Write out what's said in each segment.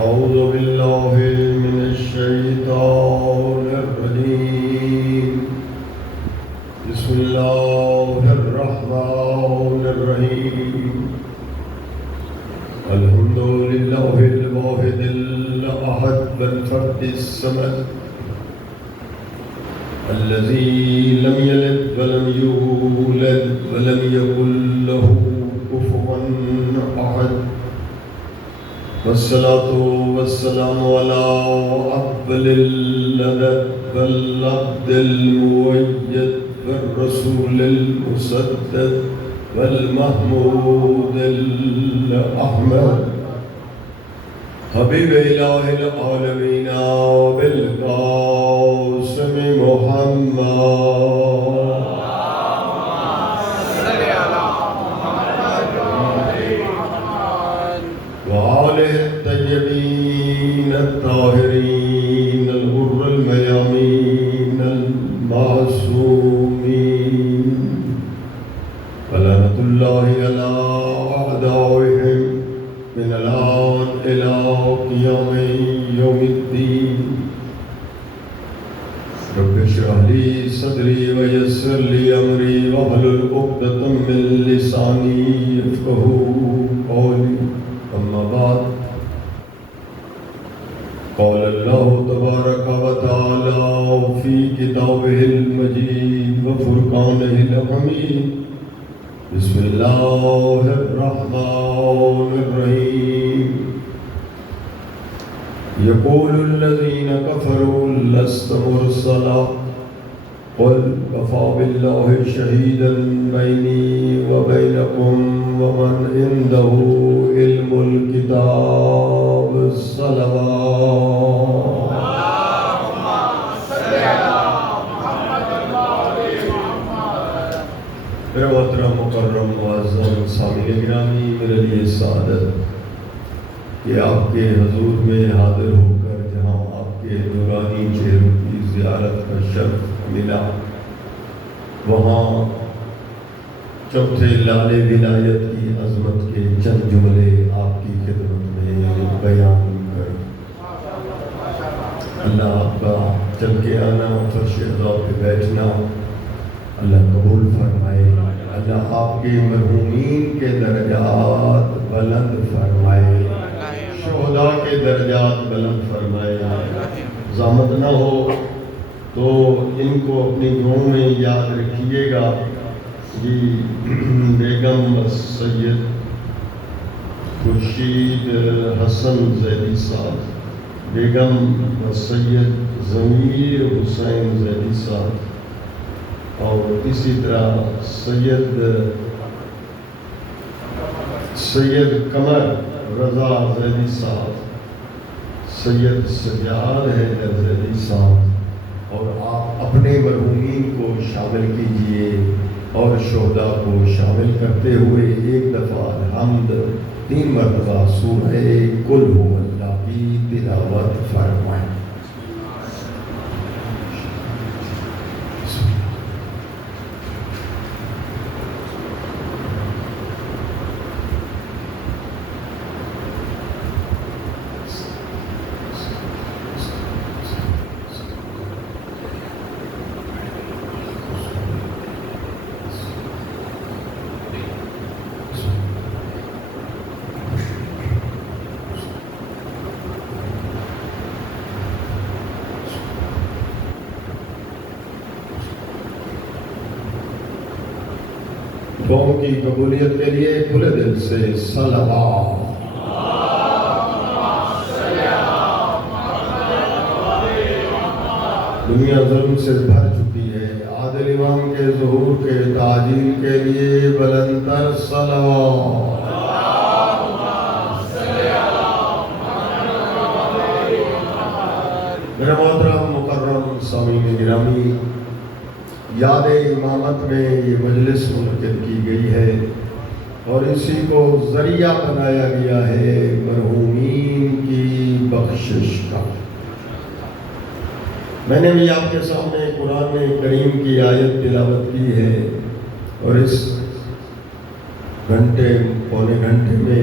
أعوذ بالله من الشيطان الرجيم بسم الله الرحمن الرحيم الحمد لله الواحد الأحد والفرد الصمد الذي لم يلد ولم يولد ولم يكن له كفوا أحد والصلاة والسلام على أفضل الأدب والعبد المؤيد والرسول المسدد والمحمود الأحمد حبيب إله العالمين بالقاسم محمد وآله الطيبين الطاهرين الغر الميامين المعصومين ولعنة الله على أعدائهم من الآن إلى قيام يوم الدين رب اشرح لي صدري ويسر لي أمري واحلل عقدة من لساني يفقهوا قولي أما بعد قال الله تبارك وتعالى في كتابه المجيد وفرقانه الحميد بسم الله الرحمن الرحيم يقول الذين كفروا لست مرسلا قل كفى بالله شهيدا بيني وبينكم ومن عنده علم الكتاب الصلوات اللهم صل على محمد وعلى محمد. میرے محترم مکرم معزز سامعین گرامی، میرے لیے سعادت کہ آپ کے حضور میں حاضر ہو کر جہاں آپ کے نورانی چہروں کی زیارت کا شرف ملا، وہاں چوتھے لالے ولایت کی عظمت کے چند جملے آپ کی خدمت میں بیان کر اللہ آپ کا چل کے آنا، فرش عذاب پہ بیٹھنا اللہ قبول فرمائے. اللہ آپ کے مرحومین کے درجات بلند فرمائے، شہداء کے درجات بلند فرمائے. زحمت نہ ہو تو ان کو اپنی دعاؤں میں یاد رکھیے گا. جی بیگم سید خورشید حسن زیدی صاحب، بیگم سید ضمیر حسین زیدی صاحب، اور اسی طرح سید قمر رضا زیدی صاحب، سید سجاد حیدر زیدی صاحب. اور آپ اپنے مرحومین کو شامل کیجئے اور شہداء کو شامل کرتے ہوئے ایک دفعہ الحمد 3 مرتبہ سورہ قل هو اللہ کی تلاوت فرمائیں. دعاؤں کی قبولیت کے لیے کھلے دل سے صلوات. دنیا ظلم سے بھر چکی ہے، عادل امام کے ظہور کے تعجیل کے لیے بلند تر صلوات. میرے محترم مکرم سامعین گرامی، یاد امامت میں یہ مجلس منعقد کی گئی ہے اور اسی کو ذریعہ بنایا گیا ہے مرحومین کی بخشش کا. میں نے بھی آپ کے سامنے قرآن کریم کی آیت تلاوت کی ہے اور اس گھنٹے پونے گھنٹے میں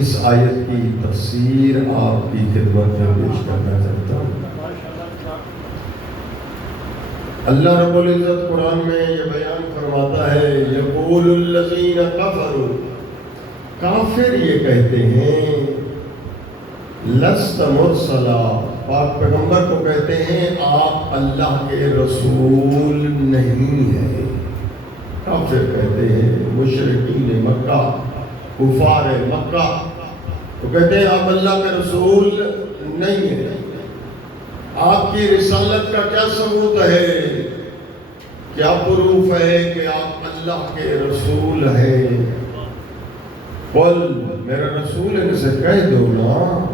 اس آیت کی تفسیر آپ کی خدمت میں پیش کرنا چاہتا ہوں۔ اللہ رب العزت قرآن میں یہ بیان فرماتا ہے یقول الذین کفروا، کافر یہ کہتے ہیں لست مرسلا، پاک پیغمبر کو کہتے ہیں آپ اللہ کے رسول نہیں ہیں۔ کافر کہتے ہیں، مشرکین مکہ، کفار مکہ، وہ کہتے ہیں آپ اللہ کے رسول نہیں ہیں۔ آپ کی رسالت کا کیا ثبوت ہے، کیا پروف ہے کہ آپ اللہ کے رسول ہیں؟ قل، میرا رسول ان سے کہہ دو نا،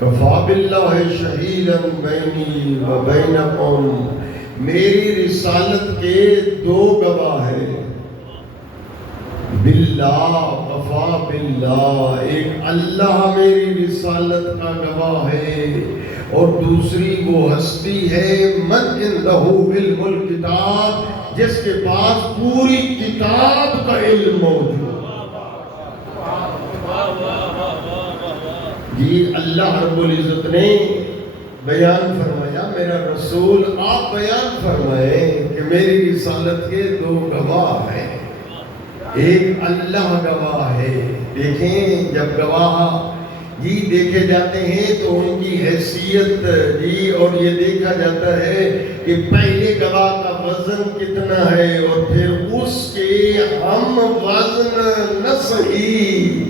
کفا باللہ شہیدا بینی و بینکم، میری رسالت کے دو گواہ ہیں۔ باللہ، کفا باللہ، ایک اللہ میری رسالت کا گواہ ہے، اور دوسری وہ ہستی ہے من عندہ علم الکتاب، جس کے پاس پوری کتاب کا علم موجود۔ جی اللہ رب العزت نے بیان فرمایا میرا رسول، آپ بیان فرمائیں کہ میری رسالت کے دو گواہ ہیں، ایک اللہ گواہ ہے۔ دیکھیں جب گواہ جی دیکھے جاتے ہیں تو ان کی حیثیت جی، اور یہ دیکھا جاتا ہے کہ پہلے گواہ کا وزن کتنا ہے، اور پھر اس کے ہم وزن نہ صحیح،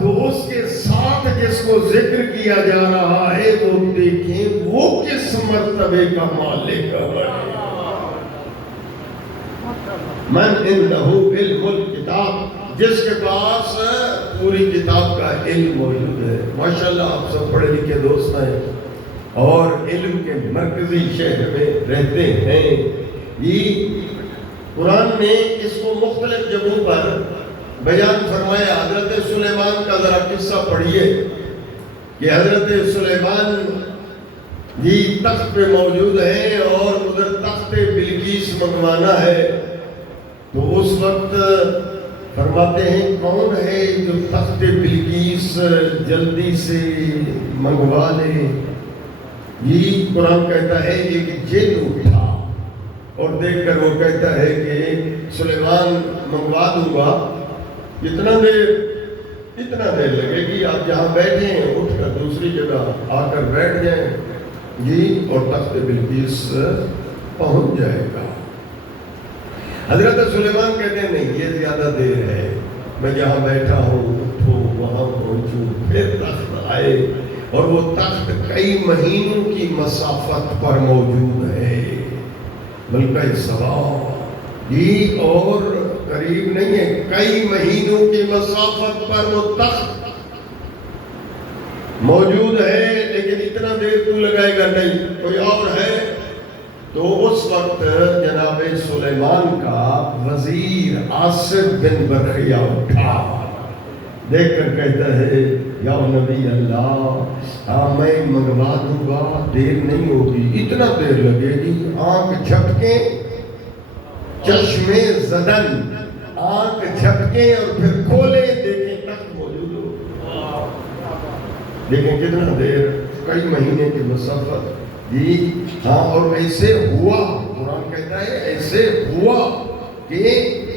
تو اس کے ساتھ جس کو ذکر کیا جا رہا ہے وہ دیکھیں وہ کس مرتبے کا مالک ہے۔ من عندہ علم الکتاب، جس کے پاس پوری کتاب کا علم موجود ہے۔ ماشاءاللہ آپ سب پڑھے لکھے دوست ہیں اور علم کے مرکزی شہر میں رہتے ہیں۔ یہ قرآن نے اس کو مختلف جگہوں پر بیان فرمایا۔ حضرت سلیمان کا ذرا قصہ پڑھیے کہ حضرت سلیمان جی تخت پہ موجود ہیں اور ادھر تخت بلقیس منگوانا ہے، تو اس وقت فرماتے ہیں کون ہے جو تخت بلقیس جلدی سے منگوا لے؟ یہ قرآن کہتا ہے ایک جن اٹھا اور دیکھ کر وہ کہتا ہے کہ سلیمان منگوا دوں گا، اتنا دیر لگے گی، آپ جہاں بیٹھے ہیں اٹھ کر دوسری جگہ آ کر بیٹھ جائیں جی، اور تخت بلقیس پہنچ جائے گا۔ حضرت سلیمان کہتے ہیں نہیں، یہ زیادہ دیر ہے، میں جہاں بیٹھا ہوں اٹھوں وہاں پہنچوں، پھر تخت آئے، اور وہ تخت کئی مہینوں کی مسافت پر موجود ہے، ملکہ سبا جی، اور قریب نہیں ہے، کئی مہینوں کی مسافت پر وہ تخت موجود ہے، لیکن اتنا دیر تو لگائے گا نہیں، کوئی اور ہے؟ تو اس وقت جناب سلیمان کا وزیر آصف بن برخیہ اٹھا، دیکھ کر کہتا ہے یا نبی اللہ، میں منگوا دوں گا، دیر نہیں ہوگی، اتنا دیر لگے گی؟ آنکھ جھپکے، چشمے زدن، آنکھ جھپکے اور پھر کھولے، دیکھیں تخت موجود ہو، دیکھیں کتنا دیر، کئی مہینے کی مسافت جی، ہاں۔ اور ایسے ہوا، قرآن کہتا ہے ایسے ہوا کہ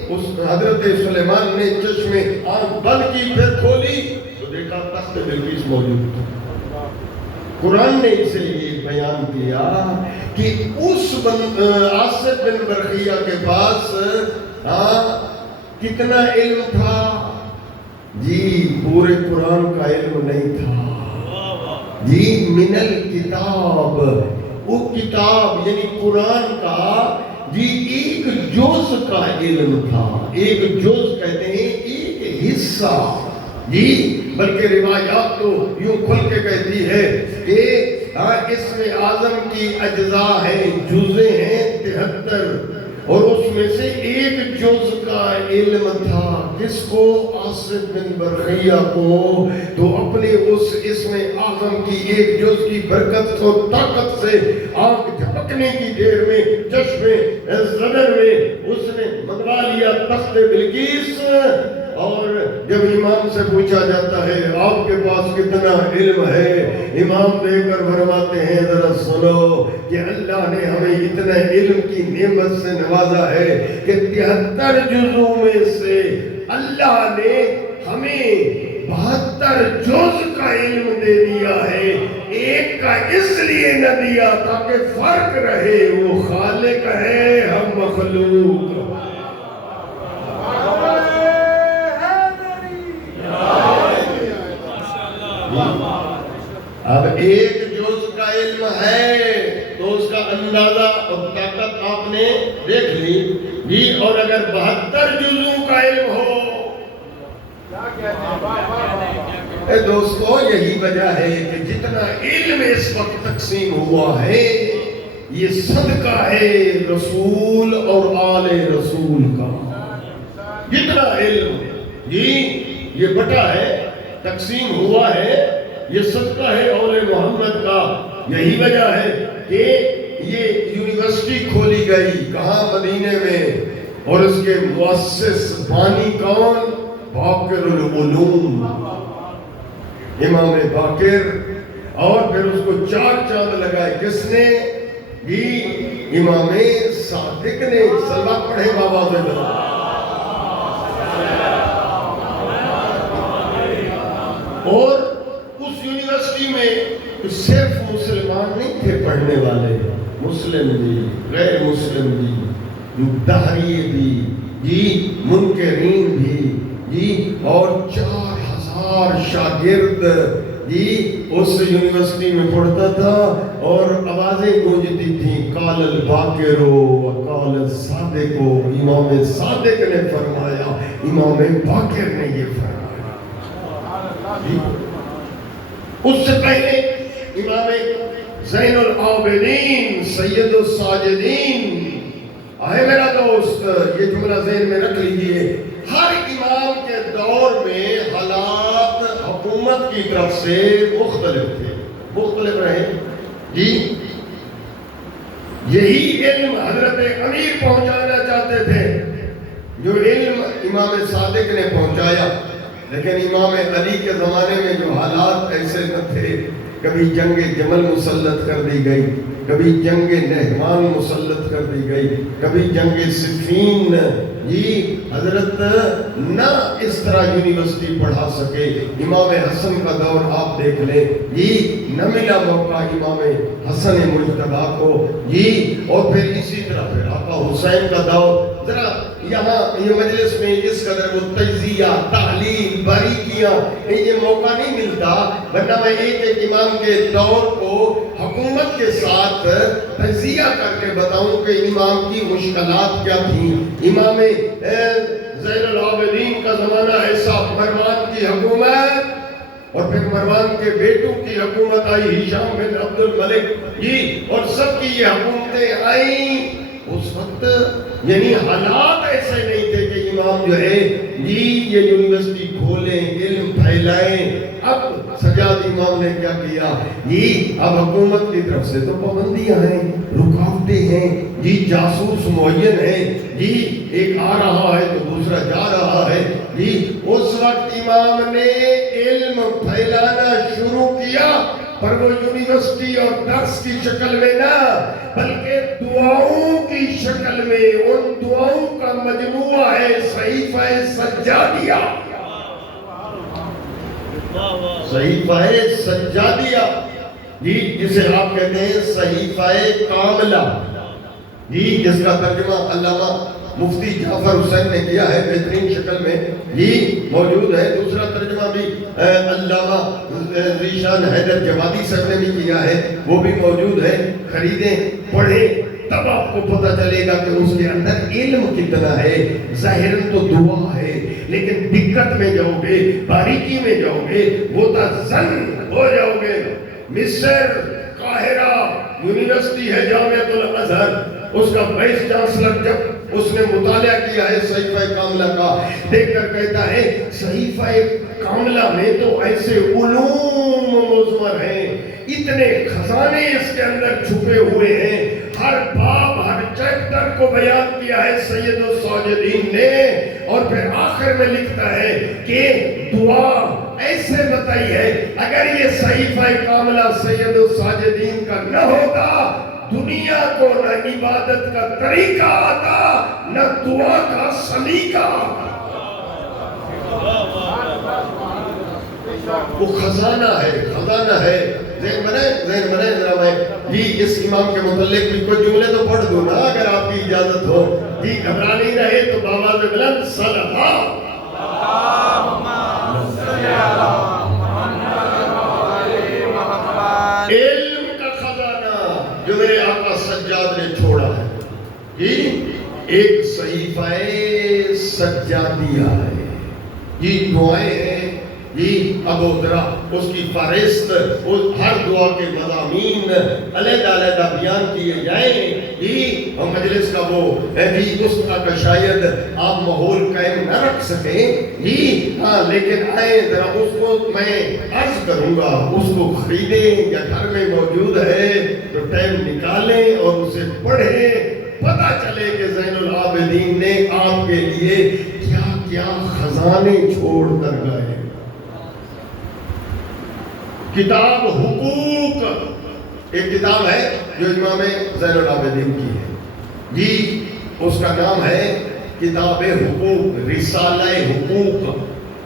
اس حضرت سلیمان نے چشمے آنکھ بند کی، پھر کھولی تو دیکھا تخت بلقیس موجود تھا۔ قرآن نے اسے یہ بیان کیا کہ اس آصف بن برخیہ کے پاس کتنا علم تھا جی، پورے قرآن کا علم نہیں تھا جی، من الکتاب، وہ کتاب یعنی قرآن کا جی ایک جز کا علم تھا۔ ایک جز کہتے ہیں ایک حصہ جی، بلکہ روایات تو یوں کھل کے کہتی ہے کہ اسم اعظم کی اجزاء ہیں، جزیں ہیں 73، اور اس میں سے ایک جز کا علم تھا۔ کس کو؟ آصف بن برخیہ کو۔ تو اپنے اس اسم اعظم کی ایک جز کی برکت و طاقت سے آنکھ جھپکنے کی دیر میں چشمے زدن میں اس نے منگوا لیا تخت بلقیس، اور جب امام سے پوچھا جاتا ہے آپ کے پاس کتنا علم ہے، امام دے کر فرماتے ہیں ذرا سنو کہ اللہ نے ہمیں اتنا علم کی نعمت سے نوازا ہے کہ 73 جزوں میں سے اللہ نے ہمیں 72 جز کا علم دے دیا ہے، ایک کا اس لیے نہ دیا تاکہ فرق رہے، وہ خالق ہے ہم مخلوق۔ اب ایک جز کا علم ہے تو اس کا اندازہ اور طاقت آپ نے دیکھ لی جی، اور اگر 72 جزوں کا علم ہو، اے دوستو یہی وجہ ہے کہ جتنا علم اس وقت تقسیم ہوا ہے یہ صدقہ ہے رسول اور آل رسول کا۔ جتنا علم جی یہ بٹا ہے، تقسیم ہوا ہے، یہ صدقہ ہے آل محمد کا۔ یہی وجہ ہے کہ یہ یونیورسٹی کھولی گئی کہاں؟ مدینے میں، اور اس کے مؤسس بانی کون؟ باقر العلوم، امام باقر۔ اور پھر اس کو 4 چاند لگائے کس نے؟ جی امام صادق نے۔ صلوات پڑھے بابا زیدہ۔ اور اس یونیورسٹی میں صرف مسلمان نہیں تھے پڑھنے والے، مسلم بھی، غیر مسلم بھی، دہریے بھی جی، منکرین بھی جی، اور 4000 شاگرد جی اس یونیورسٹی میں پڑھتا تھا، اور آوازیں گونجتی تھیں قال الباقر و قال الصادق۔ امام صادق نے فرمایا، امام باقر نے یہ فرمایا جی۔ اس سے پہلے امام زین العابدین سید الساجدین، آئے میرا دوست یہ جملہ ذہن میں رکھ لیجئے، ہر امام کے دور میں حالات حکومت کی طرف سے مختلف تھے، مختلف رہے جی۔ یہی علم حضرت امیر پہنچانا چاہتے تھے جو علم امام صادق نے پہنچایا، لیکن امام علی کے زمانے میں جو حالات ایسے نہ تھے، کبھی جنگ جمل مسلط کر دی گئی، کبھی جنگ نہمان مسلط کر دی گئی، کبھی جنگ صفین جی، حضرت نہ اس طرح یونیورسٹی پڑھا سکے۔ امام حسن کا دور آپ دیکھ لیں جی، نہ ملا موقع امام حسن مجتبیٰ کو جی، اور پھر اسی طرح پھر آقا حسین کا دور۔ ذرا یہاں یہ مجلس میں اس قدر وہ تجزیہ، تحلیل، باریکیاں یہ موقع نہیں ملتا، ورنہ میں ایک امام کے دور کو حکومت کے ساتھ تجزیہ کر کے بتاؤں کہ امام کی مشکلات کیا تھیں۔ امام زین العابدین کا زمانہ ایسا، مروان کی حکومت، اور پھر مروان کے بیٹوں کی حکومت آئی، ہشام بن عبد الملک جی، اور سب کی یہ حکومتیں آئیں۔ اس وقت یعنی حالات ایسے نہیں تھے کہ امام جو ہے جی یہ یونیورسٹی کھولیں، علم پھیلائیں۔ اب سجاد امام نے کیا کیا جی، اب حکومت کی طرف سے تو پابندیاں ہیں، رکاوٹیں ہیں جی، جاسوس معین ہیں جی، ایک آ رہا ہے تو دوسرا جا رہا ہے جی۔ اس وقت امام نے علم پھیلانا شروع کیا، پر وہ یونیورسٹی اور درس کی شکل میں نہ، بلکہ دعاؤں کی شکل میں۔ ان دعاؤں کا مجموعہ ہے صحیفہ سجادیہ، صحیفہ سجادیہ جی، جسے آپ کہتے ہیں صحیفہ کاملہ جی، جس کا ترجمہ علامہ مفتی جعفر حسین نے کیا ہے بہترین شکل میں جی، موجود ہے۔ دوسرا ترجمہ بھی علامہ ذیشان حیدر جوادی صاحب نے بھی کیا ہے، وہ بھی موجود ہے، خریدیں، پڑھیں، تب آپ کو پتہ چلے گا کہ اس کے اندر علم کتنا ہے۔ ظاہراً تو دعا ہے، لیکن دقت میں جاؤ گے، باریکی میں جاؤ گے، وہ تزن ہو جاؤ گے۔ مصر قاہرہ یونیورسٹی ہے جامعۃ الازہر، اس کا وائس چانسلر جب اس نے مطالعہ کیا ہے صحیفہ کاملہ کا، دیکھ کر کہتا ہے صحیفہ کاملہ میں تو ایسے علوم مضمر ہیں، اتنے خزانے اس کے اندر چھپے ہوئے ہیں، ہر باب ہر چیپٹر کو بیان کیا ہے سید الساجدین نے، اور پھر آخر میں لکھتا ہے کہ دعا ایسے بتائی ہے، اگر یہ صحیفہ کاملہ سید الساجدین کا نہ ہوتا، دنیا کو نہ عبادت کا طریقہ آتا، نہ دعا کا سلیقہ آتا۔ وہ خزانہ ہے، خزانہ ہے۔ ذہن بنے ذرا میں جی اس امام کے متعلق بھی کچھ جملے تو پڑھ دوں نا اگر آپ کی اجازت ہو جی، گھبرا نہیں رہے تو بآواز بلند صلی اللہ علم کا خزانہ جو میرے آقا سجاد نے چھوڑا ہے جی، ایک صحیفہ سجادیہ ہے جی، دعائیں ہیں جی، ابودرا اس کی فہرست، ہر دعا کے مضامین علیحدہ علیحدہ بیان کیے جائیں جی، اور مجلس کا وہ جی اس طرح کا شاید آپ ماحول قائم نہ رکھ سکیں جی، ہاں لیکن آئیں ذرا اس کو میں عرض کروں گا، اس کو خریدیں یا گھر میں موجود ہے تو ٹائم نکالیں اور اسے پڑھیں، پتہ چلے کہ زین العابدین نے آپ کے لیے کیا کیا خزانے چھوڑ کر گئے۔ کتاب حقوق ایک کتاب ہے جو امام زین العابدین کی ہے جی، اس کا نام ہے کتاب حقوق، رسالہ حقوق۔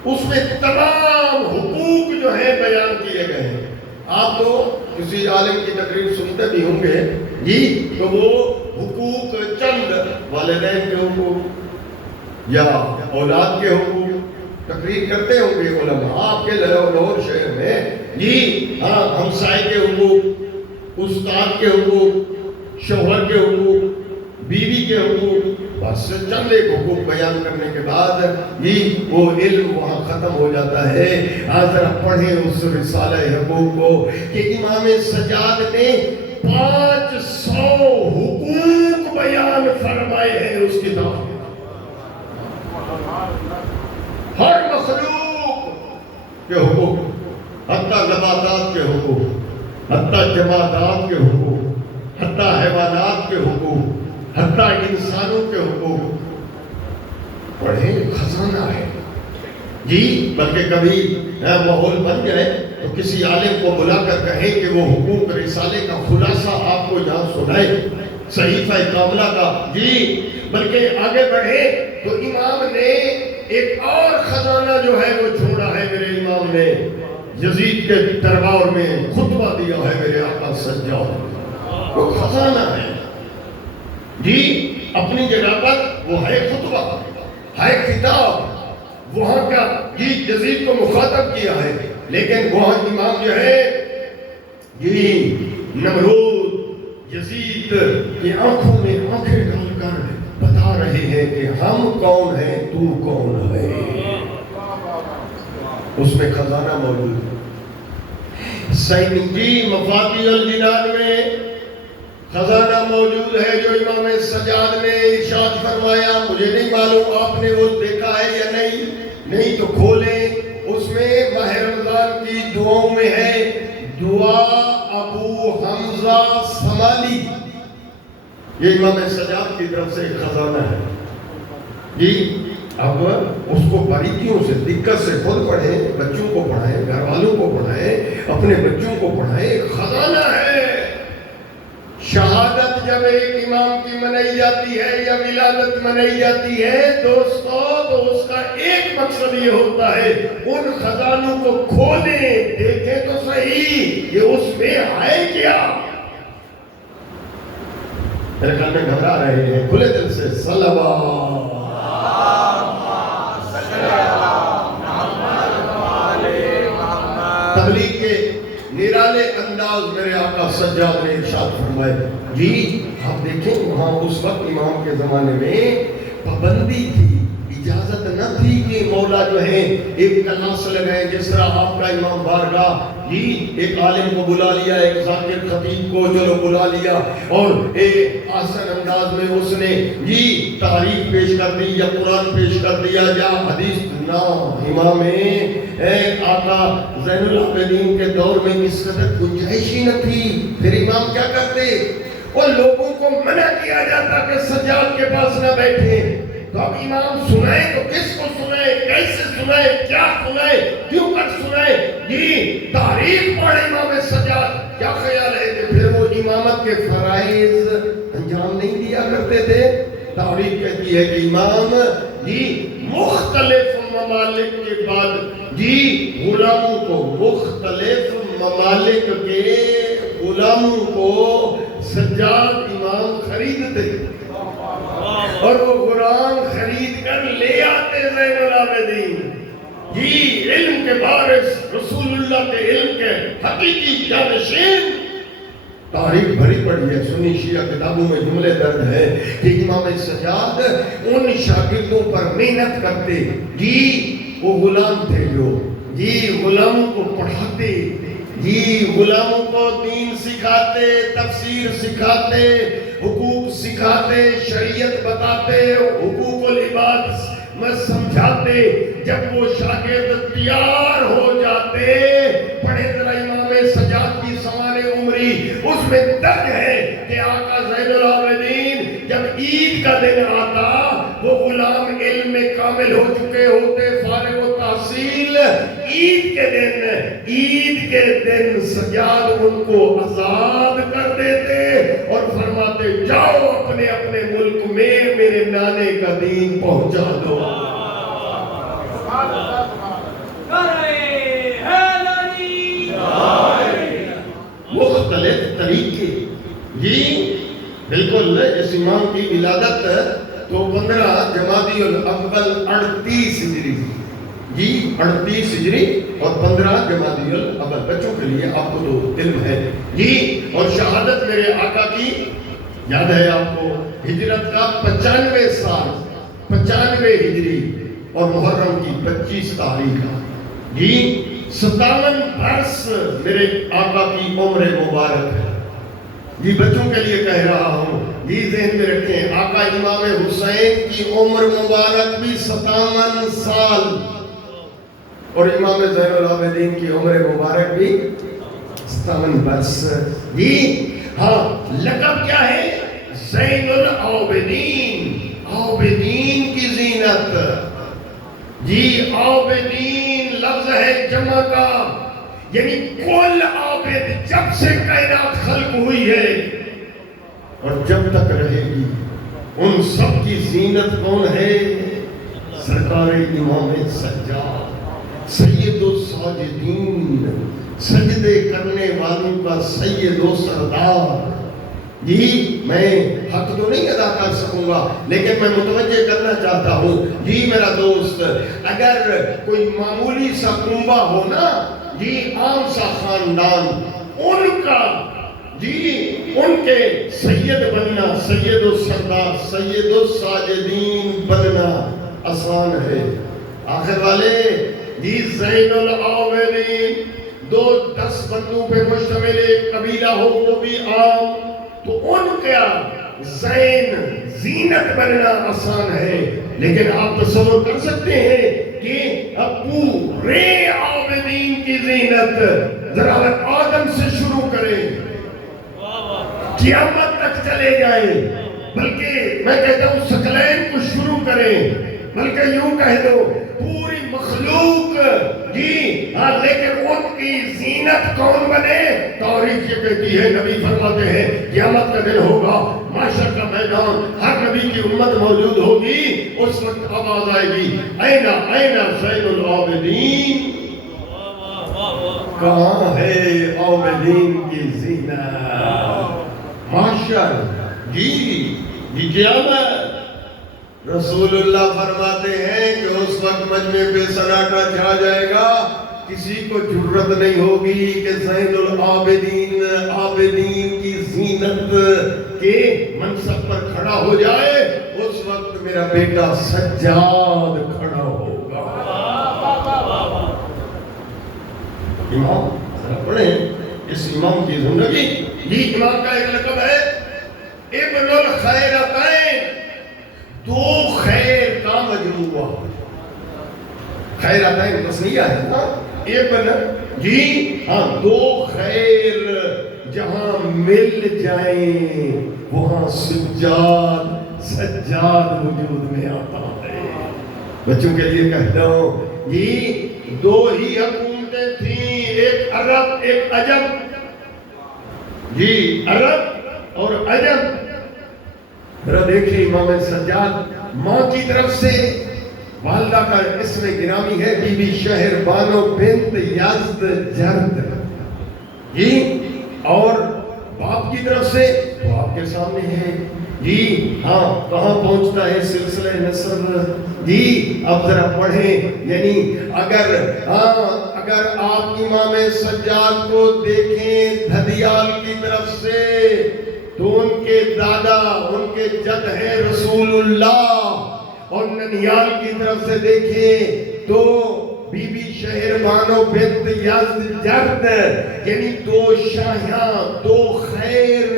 اس میں تمام حقوق جو ہیں بیان کیے گئے ہیں۔ آپ تو کسی عالم کی تقریر سنتے بھی ہوں گے جی، تو وہ حقوق چند والدین کے حقوق یا اولاد کے حقوق تقریر کرتے ہوں گے علماء آپ کے لاہور شہر میں جی، ہاں ہمسائے کے حقوق، استاد کے حقوق، شوہر کے حقوق، بیوی کے حقوق، بس چند ایک حقوق بیان کرنے کے بعد جی وہ علم وہاں ختم ہو جاتا ہے۔ ذرا پڑھیں اس رسالہ حقوق کو کہ امام سجاد نے 500 حقوق بیان فرمائے ہیں اس کتاب میں۔ ہر مخلوق کے حقوق، حتیٰ نباتات کے حقوق، حتیٰ جمادات کے حقوق، حتیٰ حیوانات کے حقوق، حتیٰ انسانوں کے حقوق پڑھیں، خزانہ ہے جی۔ بلکہ کبھی ماحول بن جائے تو کسی عالم کو بلا کر کہیں کہ وہ حقوق رسالے کا خلاصہ آپ کو یہاں سنائے، صحیفہ کاملہ کا جی۔ بلکہ آگے بڑھے تو امام نے ایک اور خزانہ جو ہے وہ چھوڑا ہے، میرے امام نے یزید کے دربار میں خطبہ دیا ہے میرے آقا سجاد، وہ خزانہ ہے جی۔ اپنی جگہ پر وہ ہے خطبہ، ہے خطاب، وہاں کا جی یزید کو مخاطب کیا ہے، لیکن وہاں امام جو ہے جی نمرود یزید کی آنکھوں میں آنکھیں ڈال کر بتا رہے ہیں کہ ہم کون ہیں، تو کون ہے۔ اس میں خزانہ موجود ہے۔ سینجی مفاتیح الجنان میں خزانہ موجود ہے جو امام سجاد نے ارشاد فرمایا، مجھے نہیں معلوم آپ نے وہ دیکھا ہے یا نہیں تو کھولیں۔ اس میں ماہ رمضان کی دعاؤں میں ہے دعا ابو حمزہ سمالی، یہ امام سجاد کی طرف سے ایک خزانہ ہے جی۔ اب اس کو باریکیوں سے دقت سے خود پڑھیں، بچوں کو پڑھائیں، گھر والوں کو پڑھائیں، اپنے بچوں کو پڑھائیں، خزانہ ہے۔ شہادت جب ایک امام کی منائی جاتی ہے یا ولادت منائی جاتی ہے دوستو، تو اس کا ایک مقصد یہ ہوتا ہے ان خزانوں کو کھولیں، دیکھیں تو صحیح کہ اس میں ہے کیا۔ میرے خیال میں گھبرا رہے ہیں، کھلے دل سے صلوات تبلیغ کے نرالے انداز میرے آقا سجاد نے ارشاد فرمائے جی۔ آپ دیکھیں وہاں اس وقت امام کے زمانے میں پابندی تھی، اجازت نہ تھی کہ مولا جو ہے ایک کلاس لگائیں، جس طرح آپ کا امام بارگاہ جی ایک عالم کو بلا لیا، ایک ذاکر خطیب کو چلو بلا لیا اور ایک آسن انداز میں اس نے جی تاریخ پیش کر دی یا قرآن پیش کر دیا یا حدیث نہ۔ امام آقا زین العابدین کے دور میں اس قدر گنجائش ہی نہ تھی، پھر امام کیا کرتے؟ اور لوگوں کو منع کیا جاتا کہ سجاد کے پاس نہ بیٹھے، تو اب امام سنائے تو کس کو سنائے، کیسے سنائے، کیا سنائے، کیوں کر سنائے؟ یہ تاریخ پڑھ امام سجاد، کیا خیال ہے کہ پھر وہ امامت کے فرائض انجام نہیں دیا کرتے تھے؟ تاریخ کہتی ہے کہ امام مختلف ممالک کے بعد غلاموں کو، مختلف ممالک کے غلاموں کو سجاد امام خریدتے اور وہ غلام خرید کر لے آتے زین العابدین، علم کے وارث، رسول اللہ کے علم کے حقیقی جانشین۔ تاریخ بھری پڑی ہے، سنی شیعہ کتابوں میں جملے درج ہے کہ امام سجاد ان شاگردوں پر محنت کرتے، وہ غلام تھے جو غلاموں کو پڑھاتے، غلاموں کو دین سکھاتے، تفسیر سکھاتے، حقوق سکھاتے، شریعت بتاتے، حقوق العباد میں سمجھاتے۔ جب وہ شاگرد تیار ہو جاتے، پڑھے ذرا امام سجاد کی سوانح عمری، اس میں درج ہے کہ آقا زین العابدین جب عید کا دن آتا، وہ غلام علم میں کامل ہو چکے ہوتے، فارغ و تحصیل۔ عید کے دن سجاد ان کو آزاد کر دیتے اور فرماتے جاؤ اپنے اپنے ملک میں میرے نانے کا دین پہنچا دو۔ مختلف طریقے، بالکل اس امام کی ولادت تو 15 جمادی الاول 38 ہجری، 38 ہجری اور 15 جمادی الاول، بچوں کے لیے آپ کو تو علم ہے اور شہادت میرے آقا کی یاد ہے آپ کو، ہجرت کا 95 سال، 95 ہجری اور محرم کی 25 تاریخ، 57 برس میرے آقا کی عمر مبارک ہے۔ بچوں کے لیے کہہ رہا ہوں، ذہن میں رکھیں، آقا امام حسین کی عمر مبارک بھی 57 سال اور امام زین العابدین کی عمر مبارک بھی 57 برس۔ لقب کیا ہے؟ زین العابدین، عابدین کی زینت۔ عابدین لفظ ہے جمع کا، یعنی کل عابد، جب سے کائنات خلق ہوئی ہے اور جب تک رہے گی، ان سب کی زینت کون ہے؟ سرکار امام سجاد، سید الساجدین، سجدے کرنے والوں کا سید و سردار۔ میں حق تو نہیں ادا کر سکوں گا، لیکن میں متوجہ کرنا چاہتا ہوں میرا دوست، اگر کوئی معمولی سا کنبہ ہو نا، عام سا خاندان، ان کا ان کے سید بننا، سید و سردار، سید و ساجدین بننا آسان ہے۔ آخر والے زین العابدین، 10 بندوں پہ مشتمل ایک قبیلہ ہو وہ بھی عام، تو ان کا زینت بننا آسان ہے، لیکن آپ تصور کر سکتے ہیں کہ اب پورے عابدین کی زینت ذرا آدم سے شروع کریں، قیامت تک چلے جائیں، بلکہ میں کہتا ہوں ثقلین کو شروع کریں، بلکہ یوں کہہ دو پوری مخلوق، لیکن ان کی زینت کون بنے؟ تاریخ یہ کہتی ہے، نبی فرماتے ہیں قیامت کا دن ہوگا، محشر کا میدان، ہر نبی کی امت موجود ہوگی، اس وقت آواز آئے گی اینا اینا زین العابدین، کہاں ہے عابدین کی زینت؟ محشر قیامت۔ رسول اللہ فرماتے ہیں کہ اس وقت مجمع پہ سناٹا چھا جائے گا، کسی کو جرت نہیں ہوگی کہ زین العابدین، عابدین کی زینت کے منصب پر کھڑا ہو جائے۔ اس وقت میرا بیٹا سجاد کھڑا ہوگا۔ امام پڑھیں اس امام کی زندگی، یہ امام کا ایک لقب ہے ابن الخیرتین، 2 خیر کا مجموعہ۔ خیرتین تسنیہ ہے نا، ابن جی ہاں، دو خیر جہاں مل جائیں وہاں سجاد وجود میں آتا ہے۔ بچوں کے لیے کہتا ہوں جی، دو ہی حکومتیں تھیں، ایک عرب ایک عجم، جی عرب اور عجم۔ ذرا دیکھیں امام سجاد ماں کی طرف سے والدہ کا اسم گرامی ہے بی بی شہر بانو بنت یزد جرد جی، اور باپ کی طرف سے تو آپ کے سامنے ہے جی ہاں، کہاں پہنچتا ہے سلسلہ نسب جی، اب ذرا پڑھیں، یعنی اگر آپ امام سجاد کو دیکھیں دھدیال کی طرف سے تو ان کے دادا، ان کے جد ہے رسول اللہ، اور ننیال کی طرف سے دیکھیں تو بی بی شہر بانو بنت یزد جرد، یعنی دو شاہیاں، دو خیر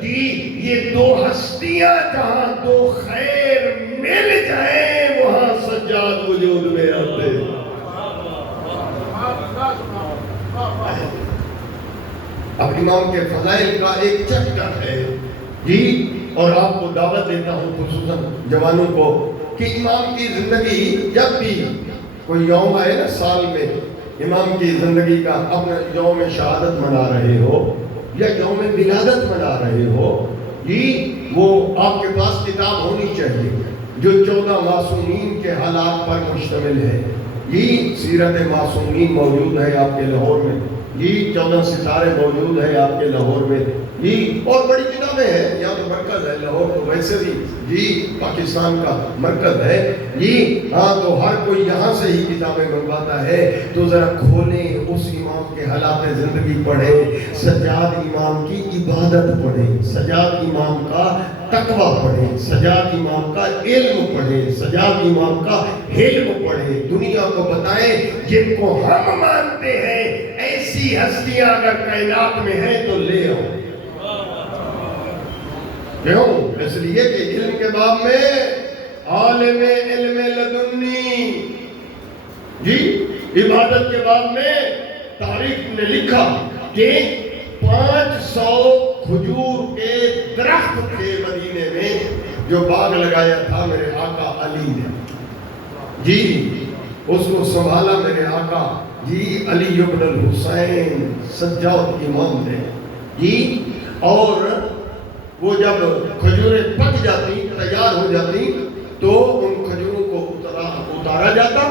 جی، یہ دو ہستیاں جہاں دو خیر مل جائیں وہاں سجاد وجود میں آتے۔ اب امام کے فضائل کا ایک چیپٹر ہے جی، اور آپ کو دعوت دیتا ہوں خصوصاً جوانوں کو کہ امام کی زندگی جب بھی کوئی یوم آئے نا سال میں، امام کی زندگی کا اپنا یوم شہادت منا رہے ہو یا یوم ولادت منا رہے ہو جی، وہ آپ کے پاس کتاب ہونی چاہیے جو 14 معصومین کے حالات پر مشتمل ہے جی۔ سیرت معصومین موجود ہے آپ کے لاہور میں جی، 14 ستارے موجود ہے آپ کے لاہور میں جی، اور بڑی کتابیں ہیں، یہاں تو مرکز ہے لاہور تو ویسے بھی جی پاکستان کا مرکز ہے جی ہاں، تو ہر کوئی یہاں سے ہی کتابیں منگواتا ہے، تو ذرا کھولیں اس امام کے حالات زندگی پڑھیں، سجاد امام کی عبادت پڑھیں، سجاد امام کا تقویٰ پڑھیں، سجاد امام کا علم پڑھیں، سجاد امام کا حلم پڑھیں، دنیا کو بتائیں جن کو ہم مانتے ہیں ایسی ہستیاں اگر کائنات میں ہیں تو لے آؤ۔ کیوں؟ اس لیے کہ علم کے باب میں عالم علم لدنی جی، عبادت کے باب میں تاریخ نے لکھا کہ 500 کھجور کے درخت تھے مدینے میں جو باغ لگایا تھا میرے آقا علی نے جی، اس کو سنبھالا میرے آقا جی علی ابن الحسین سجاد امام نے جی، اور وہ جب کھجوریں پک جاتی تیار ہو جاتی تو ان کھجوروں کو اتارا جاتا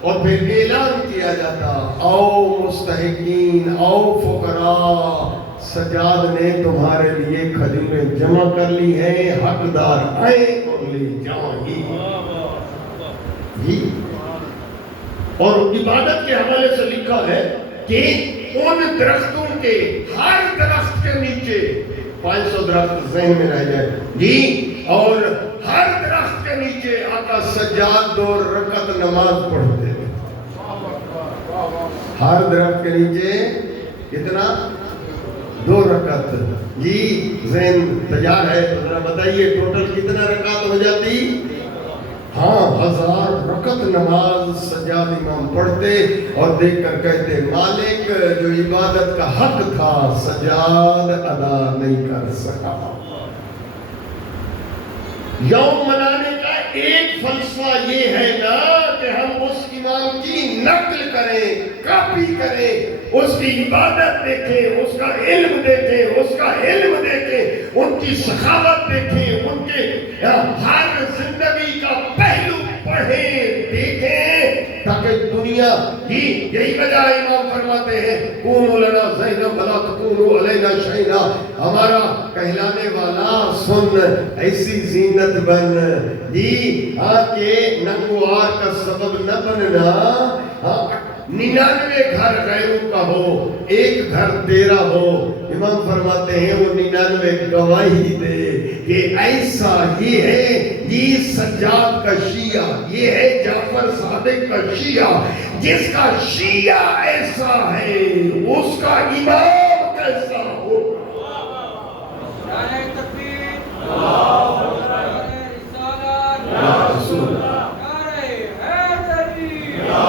اور پھر اعلان کیا جاتا، او مستحقین، او فقراء، سجاد نے تمہارے لیے کھجوریں جمع کر لی ہیں، حقدار آئیں اور لے جائیں جی۔ اور عبادت کے حوالے سے لکھا ہے کہ ان درختوں کے ہر درخت کے نیچے 500 درخت ذہن میں رہ جائے جی، اور ہر درخت کے نیچے آقا سجاد 2 رکعت نماز پڑھتے تھے، ہر درخت کے نیچے کتنا؟ 2 رکعت جی، ذہن تیار ہے تو ذرا بتائیے ٹوٹل کتنا رکعت ہو جاتی؟ ہاں 1000 رکعت نماز سجاد امام پڑھتے اور دیکھ کر کہتے مالک جو عبادت کا حق تھا سجاد ادا نہیں کر سکا۔ یوم منانے کا ایک فلسفہ یہ ہے نا کہ ہم اس امام کی نقل کریں، کاپی کریں، اس کی عبادت دیکھیں، اس کا علم دیکھیں، اس کا علم دیکھیں، ان کی سخاوت دیکھیں، ان کے ہر زندگی کا پہلو پڑھیں دیکھیں، تاکہ دنیا ہی یہی وجہ امام فرماتے ہیں کونوا لنا زینا ولا تکونوا علینا شینا، ہمارا کہلانے والا سن ایسی زینت بن جی کہ ننگوار کا سبب نہ بننا، 99 گھر غیروں کا ہو 1 گھر تیرا ہو، امام فرماتے ہیں وہ 99 گواہی دے کہ ایسا یہ ہے، یہ سجاد کا شیعہ، یہ ہے جعفر صادق کا شیعہ، جس کا شیعہ ایسا ہے اس کا امام کیسا ہو۔ نعرہ تکبیر، اللہ اکبر، رسالت، یا رسول اللہ، نعرہ حیدری، یا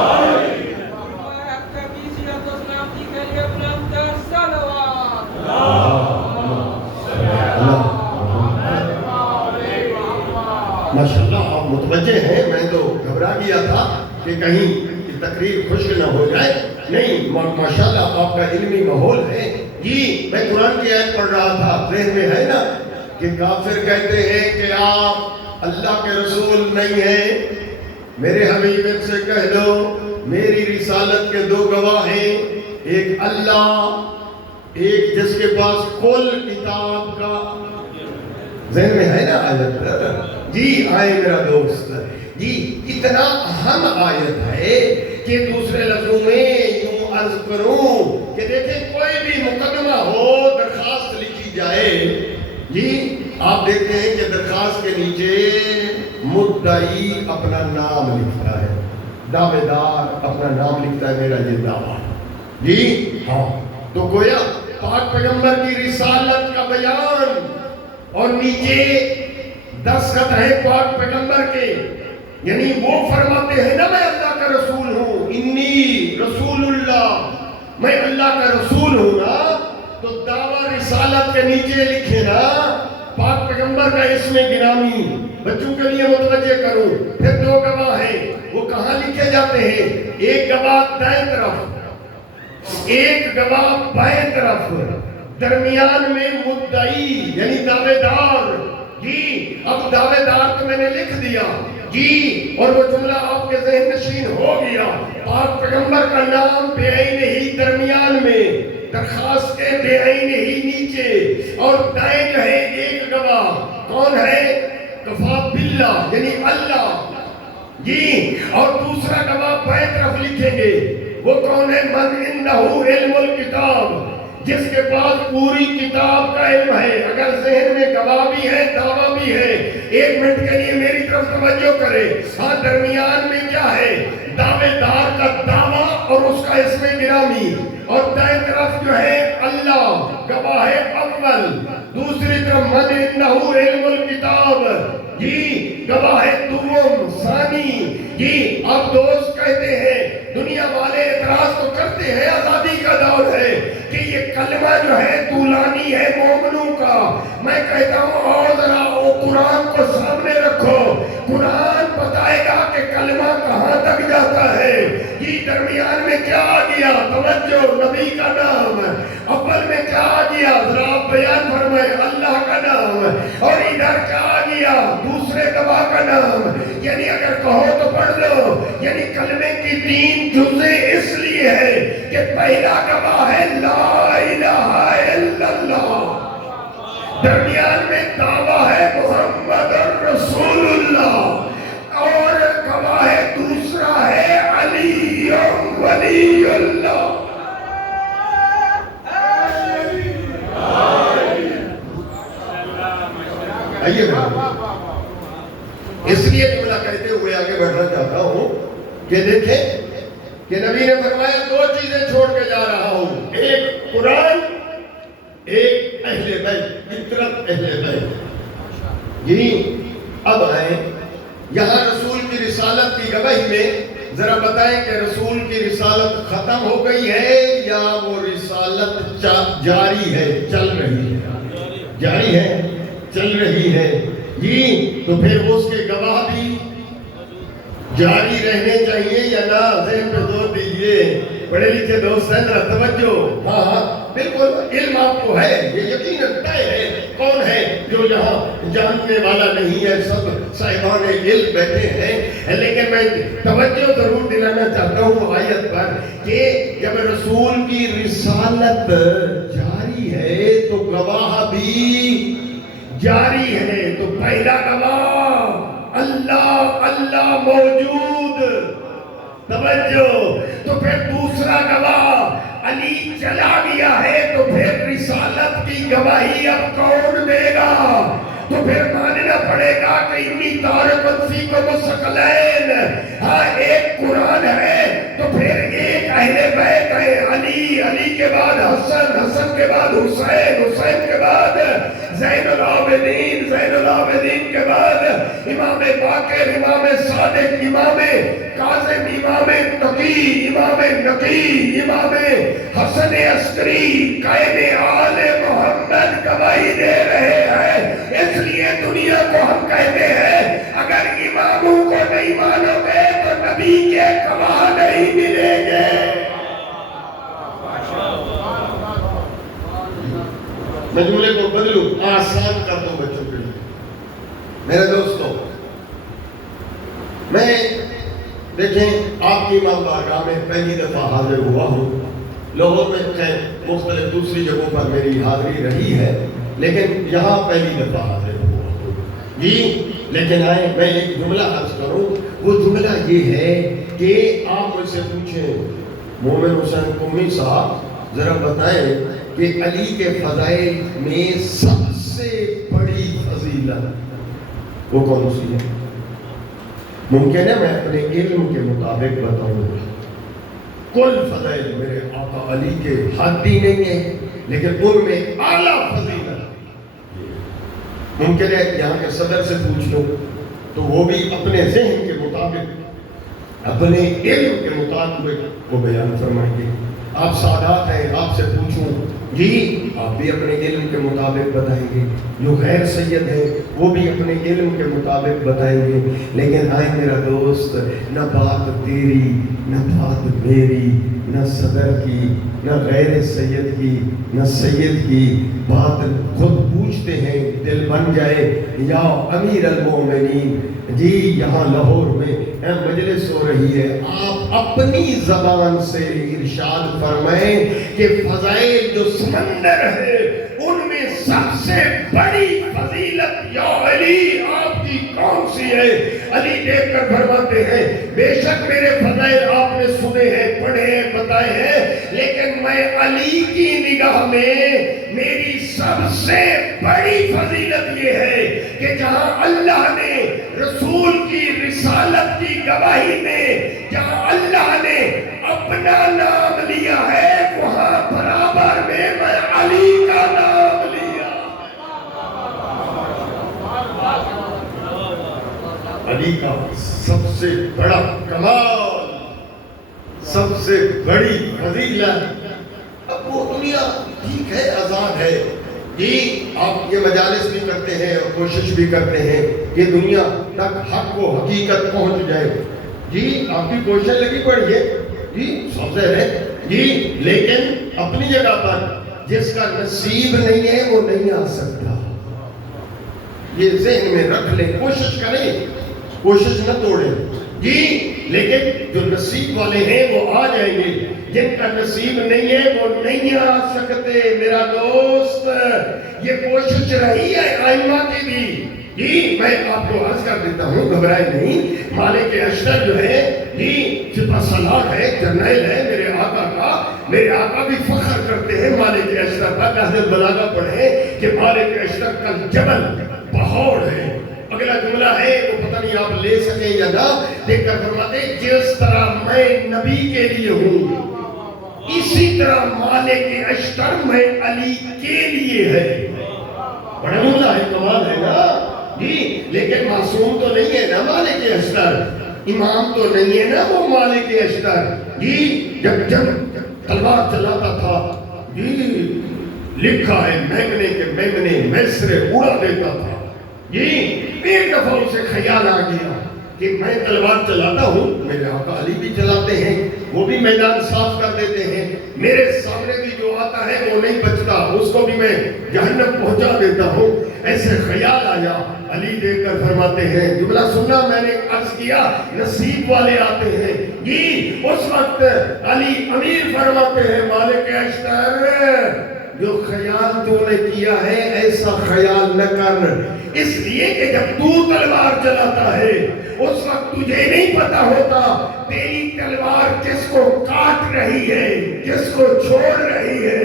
ماشاءاللہ آپ متوجہ ہیں، میں تو گھبرا گیا تھا کہ کہیں تقریر خشک نہ ہو جائے. نہیں، ماشاءاللہ آپ کا علمی ماحول ہے. جی میں قرآن کی آیت پڑھ رہا تھا، ذہن میں ہے نا کہ کافر کہتے ہیں کہ آپ اللہ کے رسول نہیں ہیں. میرے حبیب سے کہہ دو میری رسالت کے دو گواہ ہیں، ایک اللہ، ایک جس کے پاس کل کتاب کا. ذہن میں ہے نا آیت؟ جی آئے میرا دوست. جی اتنا اہم آیت ہے کہ دوسرے لفظوں میں یوں عرض کروں کہ دیکھیں کوئی بھی مقدمہ ہو، درخواست لکھی جائے، جی آپ دیکھتے ہیں کہ درخواست کے نیچے مدعی اپنا نام لکھتا ہے، دعوے دار اپنا نام لکھتا ہے، میرا یہ دعویٰ. جی ہاں، تو گویا پاک پیغمبر کی رسالت کا بیان اور نیچے دستخط ہے پاک پیغمبر کے، یعنی وہ فرماتے ہیں نا میں اللہ کا رسول ہوں، انی رسول اللہ، میں اللہ کا رسول ہوں نا، تو دعویٰ رسالت کے نیچے لکھے نا پاک پیغمبر کا اسم گرامی. بچوں کے لیے متوجہ کروں. پھر دو گواہ ہیں، وہ کہاں لکھے جاتے ہیں؟ ایک گواہ دائیں طرف، ایک گواہ بائیں طرف، درمیان میں مدعی یعنی دعوے دار. جی اب دعوے دار تو میں نے لکھ دیا، جی اور وہ جملہ آپ کے ذہن نشین ہو گیا. پاک پیغمبر کا نام بے عین ہی درمیان میں، درخواست کے بے عین ہی نیچے، اور دائیں جو ہے ایک گواہ کون ہے؟ کفا باللہ یعنی اللہ. جی اور دوسرا گواہ بائیں طرف لکھیں گے، وہ کون ہے؟ من انہو علم الکتاب، جس کے پاس پوری کتاب کا علم ہے. اگر ذہن میں گواہ بھی ہے دعویٰ بھی ہے، ایک منٹ کے لیے میری طرف توجہ کرے. ہاں درمیان میں کیا ہے؟ دعوے دار کا دعویٰ اور اس کا اسم گرامی، اور دائیں طرف جو ہے اللہ گواہ اول، دوسری طرف من انہو علم الکتاب، جی گواہ دوم ثانی. جی اب دوست کہتے ہیں، دنیا والے اعتراض تو کرتے ہیں، آزادی کا دور ہے، کہ یہ کلمہ جو ہے طولانی ہے مومنوں کا. میں کہتا ہوں اور ذرا وہ قرآن کو سامنے رکھو، قرآن بتائے گا کہ کلمہ کہاں تک جاتا ہے. یہ درمیان میں کیا آ گیا؟ توجہ، نبی کا نام. اول میں کیا آ گیا؟ ذرا آپ بیان فرمائے. اللہ کا نام. اور ادھر کیا آ گیا؟ دوسرے گواہ کا نام. یعنی اگر کہو تو پڑھ لو، یعنی کلمے کی 3 جزء اس لیے ہے کہ پہلا گواہ ہے لا الہ الا اللہ، درمیان میں دعویٰ ہے محمد رسول اللہ، اور گواہ دوسرا ہے علی ولی اللہ. آئیے اس لیے جملہ کہتے ہوئے آگے بڑھنا چاہتا ہوں کہ دیکھیں کہ نبی نے فرمایا 2 چیزیں چھوڑ کے جا رہا ہوں، ایک قرآن، ایک اہل بیت، فطرت اہل بیت. یہی اب آئیں یہاں رسول کی رسالت کی گواہی میں ذرا بتائیں کہ رسول کی رسالت ختم ہو گئی ہے یا وہ رسالت جاری ہے، چل رہی ہے؟ جاری ہے، چل رہی ہے. جی تو پھر اس کے گواہ بھی جاری رہنے چاہیے یا نہ؟ ذہن پہ زور دیجئے، پڑھے لکھے دوست ہیں، ذرا توجہ. ہاں ہاں بالکل علم آپ کو ہے، یہ یقیناً طے ہے. کون ہے جو یہاں جاننے والا نہیں ہے؟ سب صاحبان علم بیٹھے ہیں. لیکن میں توجہ ضرور دلانا چاہتا ہوں آیت پر کہ جب رسول کی رسالت جاری ہے تو گواہ بھی جاری ہے. تو پہلا گواہ اللہ، اللہ موجود، توجہ. تو پھر دوسرا گواہ علی چلا گیا ہے، تو پھر رسالت کی گواہی اب کون دے گا؟ تو پھر ماننا پڑے گا کہ انی تارکن فیکم الثقلین. ہاں ایک قرآن ہے تو پھر ایک اہل بیت ہے، علی کے بعد حسن، حسن کے بعد حسین، حسین کے بعد زین العابدین، زین العابدین کے بعد امام باقر، امام صادق، امام کاظم، امام تقی، امام نقی، امام حسن عسکری، قائم آل محمد گواہی دے رہے ہیں۔ اس لیے دنیا کو ہم کہتے ہیں اگر اماموں کو نہیں مانو گے تو نبی کے گواہ نہیں ملیں گے۔ میں جملے کو بدلوں، آسان کر دوں بچوں کے لیے۔ میرے دوستوں، میں دیکھیں آپ کی امام بارگاہ میں پہلی دفعہ حاضر ہوا ہوں۔ لاہور میں مختلف دوسری جگہوں پر میری حاضری رہی ہے، لیکن یہاں پہلی دفعہ حاضر ہوا ہوں جی۔ لیکن آئے میں ایک جملہ عرض کروں، وہ جملہ یہ ہے کہ آپ مجھ سے پوچھیں مومن حسین قمی صاحب ذرا بتائیں کہ علی کے فضائل میں سب سے بڑی فضیلت وہ کون سی ہے؟ ممکن ہے میں اپنے علم کے مطابق بتاؤں گا۔ کل فضائل میرے آقا علی کے حدی نہیں ہیں، لیکن ان میں اعلیٰ فضیلت ممکن ہے یہاں کے صدر سے پوچھ لو تو وہ بھی اپنے ذہن کے مطابق، اپنے علم کے مطابق وہ بیان فرمائیں گے۔ آپ سادات ہیں، آپ سے پوچھوں جی آپ بھی اپنے علم کے مطابق بتائیں گے، جو غیر سید ہیں وہ بھی اپنے علم کے مطابق بتائیں گے۔ لیکن آئے میرا دوست، نہ بات تیری نہ بات میری، نہ صدر کی نہ غیر سید کی نہ سید کی، بات خود پوچھتے ہیں دل بن جائے یا امیر المومنین جی۔ یہاں لاہور میں مجلس ہو رہی ہے، آپ اپنی زبان سے ارشاد فرمائیں کہ فضائل جو سمندر ہے ان میں سب سے بڑی فضیلت یا علی آپ کی کون سی ہے؟ علی دیکھ کر فرماتے ہیں بے شک میرے فضائل آپ نے سنے ہیں، پڑھے ہیں، بتائے ہیں، لیکن میں علی کی نگاہ میں میری سب سے بڑی فضیلت یہ ہے کہ جہاں اللہ نے رسول کی رسالت کی گواہی میں، جہاں اللہ نے اپنا نام لیا ہے، وہاں برابر میں علی کا نام لیا۔ علی کا سب سے بڑا کمال، سب سے بڑی فضیلت۔ اب وہ دنیا ٹھیک ہے، آزاد ہے جی، آپ یہ مجالس بھی کرتے ہیں اور کوشش بھی کرتے ہیں کہ دنیا تک حق و حقیقت پہنچ جائے جی، آپ کی کوشش لگی پڑی ہے جی، سوچے رہے جی، لیکن اپنی جگہ پر جس کا نصیب نہیں ہے وہ نہیں آ سکتا، یہ ذہن میں رکھ لیں، کوشش کریں، کوشش نہ توڑیں جی، لیکن جو نصیب والے ہیں وہ آ جائیں گے، جن کا نصیب نہیں ہے وہ نہیں آ سکتے۔ میرا دوست یہ کوشش رہی ہے آئمہ کی بھی جی، میں آپ کو عرض کر دیتا ہوں، گھبرائے نہیں۔ مالک اشتر جو ہے جی، سپہ سالار ہے، جرنیل ہے میرے آقا کا، میرے آقا بھی فخر کرتے ہیں مالک اشتر پر۔ نہج البلاغہ پڑھے کہ مالک اشتر کا جبل پہاڑ ہے۔ اگلا جملہ ہے وہ پتہ نہیں آپ لے سکیں یا نہ، دیکھ کر فرماتے جس طرح میں نبی کے لیے ہوں اسی طرح مالک اشتر میں علی کے لیے ہے۔ بڑا جملہ ہے، کمال ہے نا جی، لیکن معصوم تو نہیں ہے نا مالک اشتر، امام تو نہیں ہے نا وہ مالک اشتر جی۔ جب تلوار چلاتا تھا جی، لکھا ہے میمنے کے میمنے میسرے اڑا دیتا تھا جی۔ ایک دفعہ اسے خیال آ گیا کہ میں تلوار چلاتا ہوں، میرے آقا علی بھی چلاتے ہیں، وہ بھی میدان صاف کر دیتے ہیں، میرے سامنے بھی جو آتا ہے وہ نہیں بچتا، اس کو بھی میں جہنم پہنچا دیتا ہوں۔ ایسے خیال آیا، علی دیکھ کر فرماتے ہیں، جملہ سننا، میں نے عرض کیا نصیب والے آتے ہیں جی۔ اس وقت علی امیر فرماتے ہیں مالک اشتر جو خیال تو نے کیا ہے ایسا خیال نہ کر، اس لیے کہ جب تو تلوار چلاتا ہے اس وقت تجھے نہیں پتا ہوتا تیری تلوار کس کو کاٹ رہی ہے، کس کو چھوڑ رہی ہے۔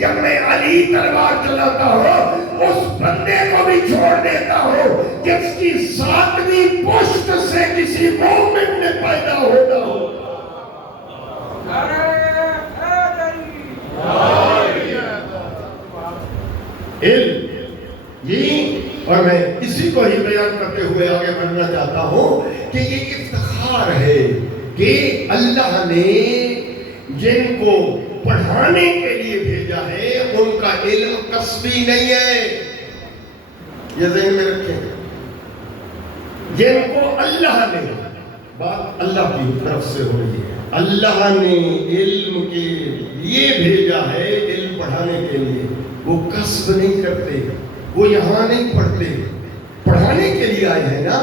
جب میں علی تلوار چلاتا ہوں اس بندے کو بھی چھوڑ دیتا ہوں جس کی ساتویں پشت سے کسی مومن نے پیدا ہوتا ہو۔ علم جی، اور میں اسی کو ہی بیان کرتے ہوئے آگے بڑھنا چاہتا ہوں کہ یہ افتخار ہے کہ اللہ نے جن کو پڑھانے کے لیے بھیجا ہے ان کا علم کسبی نہیں ہے، یہ ذہن میں رکھیں۔ جن کو اللہ نے، بات اللہ کی طرف سے ہو رہی ہے، اللہ نے علم کے لیے بھیجا ہے، علم پڑھانے کے لیے، وہ کسب نہیں کرتے، وہ یہاں نہیں پڑھتے، پڑھانے کے لیے آئے ہیں نا۔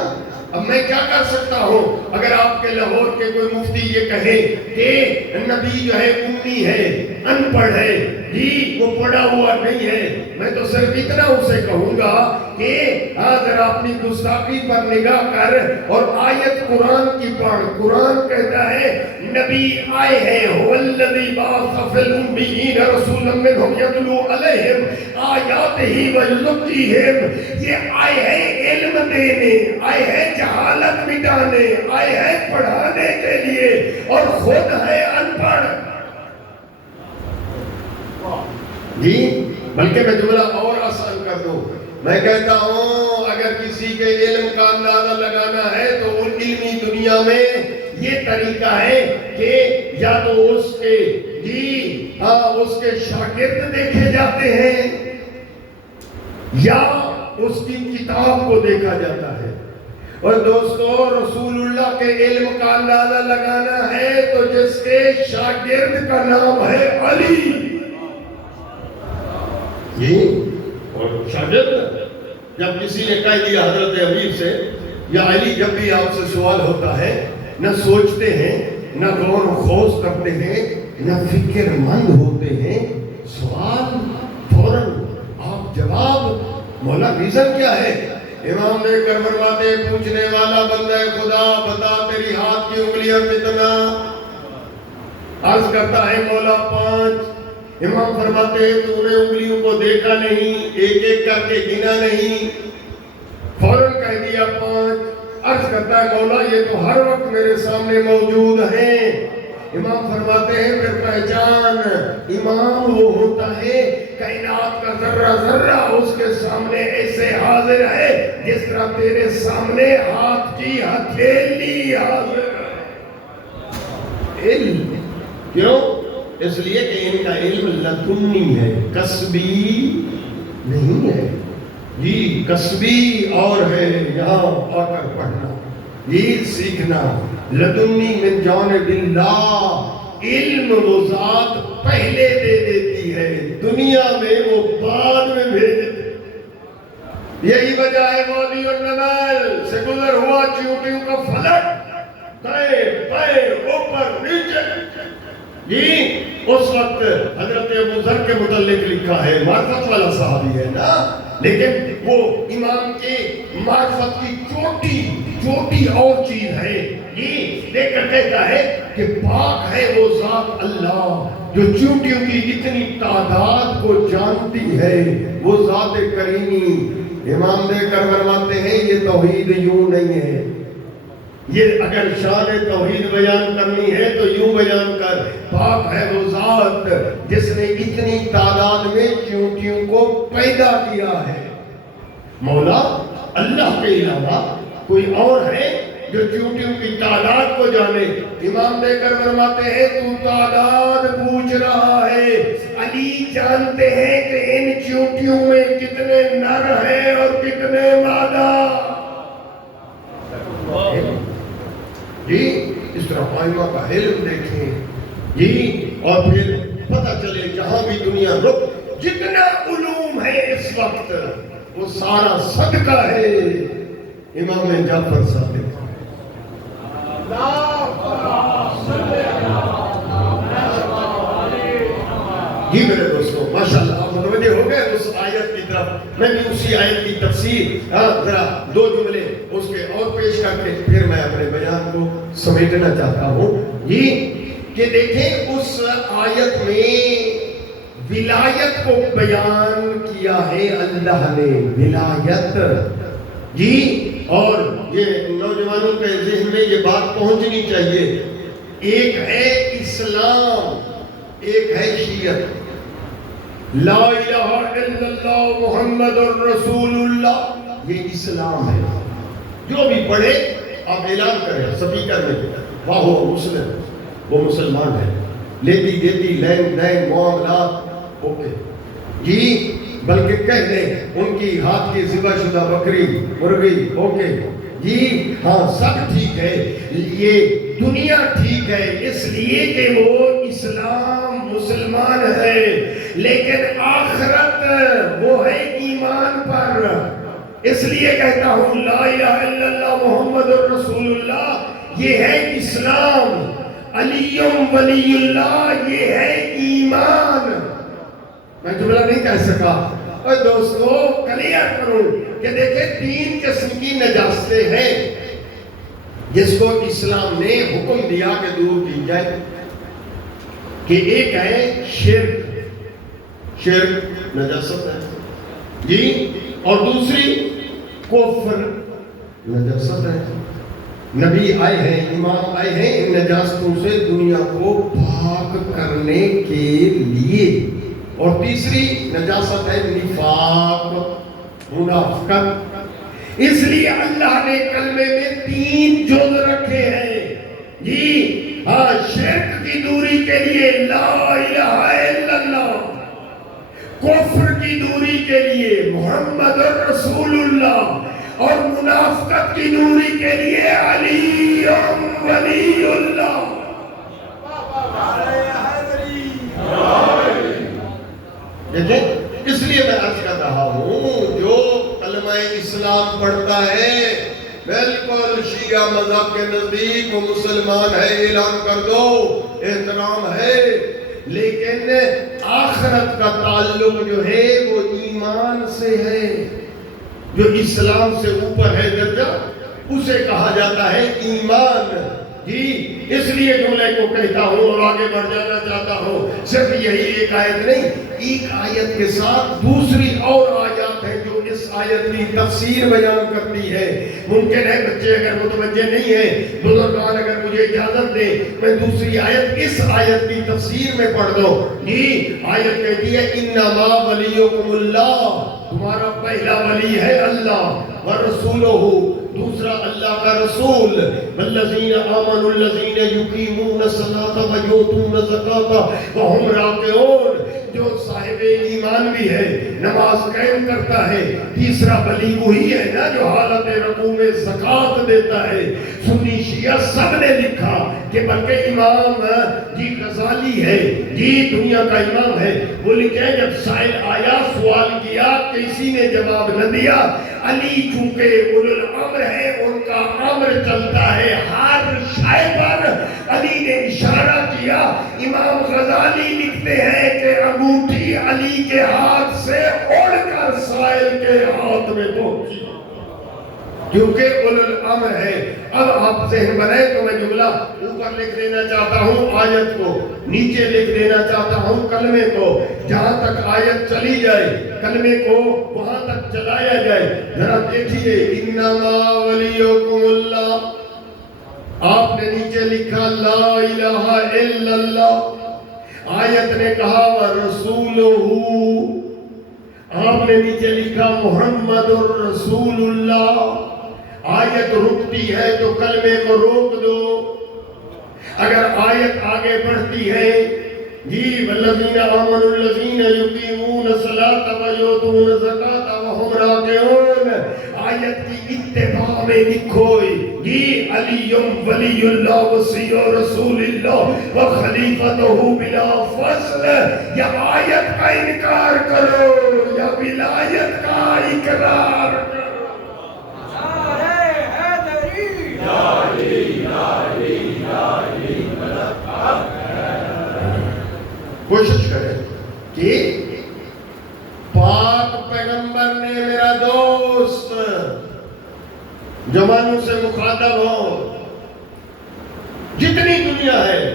اب میں کیا کر سکتا ہوں اگر آپ کے لاہور کے کوئی مفتی یہ کہے کہ نبی جو ہے امی ہے، ان پڑھ ہے، جی وہ پڑھا ہوا نہیں ہے، میں تو صرف اتنا اسے کہوں گا کہ ذرا اپنی گستاخی پر نگاہ کر اور آیت قرآن کی پڑھ۔ قرآن کہتا ہے نبی آئے ہیں، والذی بعث فی الامیین رسولا منہم یتلو علیہم آیاتہ ویزکیہم، یہ آئے ہیں علم دینے، آئے ہیں جہالت مٹانے، آئے ہیں پڑھانے کے لیے، اور خود ہے ان پڑھ جی۔ بلکہ میں جملہ اور آسان کر دوں، میں کہتا ہوں اگر کسی کے علم کا اندازہ لگانا ہے تو ان علمی دنیا میں یہ طریقہ ہے کہ یا تو اس کے اس کے شاگرد دیکھے جاتے ہیں یا اس کی کتاب کو دیکھا جاتا ہے۔ اور دوستو رسول اللہ کے علم کا اندازہ لگانا ہے تو جس کے شاگرد کا نام ہے علی جی، اور شاگرد جب کسی نے کہہ دیا حضرت امیر سے یا علی، جب بھی آپ سے سوال ہوتا ہے نہ سوچتے ہیں، نہ غور و خوض کرتے ہیں، نہ فکر مند ہوتے ہیں، سوال فوراً آپ جواب، مولا ریزن کیا ہے؟ امام نے کر فرماتے پوچھنے والا بندہ خدا بتا تیری ہاتھ کی انگلیاں کتنا؟ عرض کرتا ہے مولا 5۔ امام فرماتے ہیں تو نے انگلیوں کو دیکھا نہیں، ایک ایک کر کے گنا نہیں، فوراً کہہ دیا 5۔ عرض کرتا ہے مولا یہ تو ہر وقت میرے سامنے موجود ہیں۔ امام فرماتے ہیں پھر پہچان، امام وہ ہوتا ہے کائنات کا ذرہ ذرہ اس کے سامنے ایسے حاضر ہے جس طرح تیرے سامنے ہاتھ کی ہتھیلی حاضر ہے۔ علم کیوں؟ اس لیے کہ ان کا علم لدنی ہے، کسبی نہیں ہے جی۔ کسبی اور ہے یہاں آ کر پڑھنا، یہ سیکھنا، لدنی من جانب اللہ، علم وہ ذات پہلے دے دیتی ہے، دنیا میں وہ بعد میں بھیج دیتی۔ یہی وجہ ہے وادی النمل سے گزر ہوا چیونٹیوں کا فلک، دائیں بائیں اوپر نیچے جی۔ اس وقت حضرت ابو ذر کے متعلق لکھا ہے، معرفت والا صحابی ہے نا، لیکن وہ امام کے معرفت کی چوٹی اور چیز ہے، یہ دیکھ کر کہتا ہے کہ پاک ہے وہ ذات اللہ جو چونٹیوں کی اتنی تعداد کو جانتی ہے، وہ ذات کریمی۔ امام دے کر فرماتے ہیں یہ توحید یوں نہیں ہے، یہ اگر شان توحید بیان کرنی ہے تو یوں بیان کر، پاک ہے وہ ذات جس نے اتنی تعداد میں چونٹیوں کو پیدا کیا ہے۔ مولا اللہ کے علاوہ کوئی اور ہے جو چونٹیوں کی تعداد کو جانے؟ امام دے کر فرماتے ہیں تو تعداد پوچھ رہا ہے، علی جانتے ہیں کہ ان چونٹیوں میں کتنے نر ہیں اور کتنے مادہ جی۔ اس طرح قائمہ کا علم دیکھیں جی، اور پھر پتہ چلے جہاں بھی دنیا رک، جتنا علوم ہے اس وقت وہ سارا صدقہ ہے امام جعفر صادق۔ جی میرے دوستو ماشاءاللہ آپ متوجہ ہو گئے اس آیت کی طرف۔ میں بھی اسی آیت کی تفسیر ذرا 2 جملے اس کے اور پیش کر کے پھر میں اپنے بیان کو سمیٹنا چاہتا ہوں جی، کہ دیکھیں اس آیت میں ولایت کو بیان کیا ہے اللہ نے، ولایت جی۔ اور یہ نوجوانوں کے ذہن میں یہ بات پہنچنی چاہیے، ایک ہے اسلام، ایک ہے شیعت۔ لا الہ الا اللہ محمد الرسول اللہ، یہ اسلام ہے۔ جو بھی پڑھے آپ اعلان کریں سپیکر میں، واہ وہ مسلم، وہ مسلمان ہے، لیتی دیتی لین دین معاملات اوکے جی، بلکہ کہہ دیں ان کی ہاتھ کی ذبح شدہ بکری مرغی اوکے جی، ہاں سب ٹھیک ہے، یہ دنیا ٹھیک ہے اس لیے کہ وہ اسلام مسلمان ہے، لیکن آخرت وہ ہے ایمان پر۔ اس لیے کہتا ہوں لا الہ الا اللہ محمد الرسول اللہ، یہ ہے اسلام، علی ولی اللہ یہ ہے ایمان۔ میں جملہ نہیں کہہ سکا، اور دوستو کلیئر کروں کہ دیکھیں تین قسم کی نجاستیں ہیں جس کو اسلام نے حکم دیا کہ دور کی جائے، کہ ایک ہے شرک، شرک نجاست ہے جی، اور دوسری کفر نجاست ہے۔ نبی آئے ہیں، امام آئے ہیں ان نجاستوں سے دنیا کو پاک کرنے کے لیے، اور تیسری نجاست ہے نفاق، منافقت۔ اس لیے اللہ نے کلمے میں تین جز رکھے ہیں جی، ہاں شرک کی دوری کے لیے لا الہ الا اللہ، کفر کی دوری کے لیے محمد رسول اللہ، اور منافقت کی دوری کے لیے علی ولی اللہ۔ دیکھیں اس لیے میں عرض کر رہا ہوں جو کلمہ اسلام پڑھتا ہے بالکل شیعہ مذہب کے نزدیک وہ مسلمان ہے، اعلان کر دو، احترام ہے، لیکن آخرت کا تعلق جو ہے وہ ایمان سے ہے، جو اسلام سے اوپر ہے درجہ اسے کہا جاتا ہے ایمان جی۔ اس لیے جملے کو کہتا ہوں اور آگے بڑھ جانا چاہتا ہوں، صرف یہی ایک آیت نہیں، ایک آیت کے ساتھ دوسری اور آیات ہیں جو اس آیت کی تفسیر بیان کرتی ہے۔ ممکن ہے بچے اگر متوجہ نہیں ہیں، بزرگان اگر مجھے اجازت دیں میں دوسری آیت اس آیت کی تفسیر میں پڑھ دوں جی۔ آیت کہتی ہے انما ولیکم اللہ، تمہارا پہلا ولی ہے اللہ، ورسولہ دوسرا اللہ کا رسول، والذین آمنوا الذین یقیمون الصلاۃ ویؤتون الزکاۃ وہم راکعون، جو صاحب ایمان بھی ہے نماز قائم کرتا ہے۔ تیسرا ولی وہی ہے نا جو حالت رکوع میں زکوٰۃ دیتا ہے۔ سنی شیعہ سب نے لکھا کہ بلکہ امام جی غزالی ہے جی، دنیا کا امام ہے، وہ لکھے جب سائل آیا سوال کیا کسی نے جواب نہ دیا، علی چونکہ اولو الامر ہے ان کا امر چلتا ہے ہر شے پر، علی نے اشارہ کیا۔ امام غزالی لکھتے ہیں کہ انگوٹھی علی کے ہاتھ سے اڑ کر سائل کے ہاتھ میں پہنچی، کیونکہ اولو الامر ہے۔ اب آپ ذہن بنائیں تو میں جملہ اوپر لکھ دینا چاہتا ہوں آیت کو، نیچے لکھ دینا چاہتا ہوں کلمے کو، جہاں تک آیت چلی جائے کلمے کو وہاں تک چلایا جائے۔ ذرا دیکھیے انما ولیکم اللہ، آپ نے نیچے لکھا لا الہ الا اللہ، آیت نے کہا ورسولہ، آپ نے نیچے لکھا محمد الرسول اللہ۔ آیت رکتی ہے تو کلمے کو روک دو، اگر آیت آگے بڑھتی ہے جی والذین آمنوا الذین یقیمون الصلاۃ ویؤتون الزکاۃ وہم راکعون، آیت کی اتباع میں لکھو جی علی ولی اللہ وصی رسول اللہ وخلیفتہ بلا فصل، یا آیت کا انکار کرو یا ولایت کا اقرار کرو۔ کوشش کریں کہ پاک پیغمبر نے میرا دوست جوانوں سے مخاطب ہو، جتنی دنیا ہے،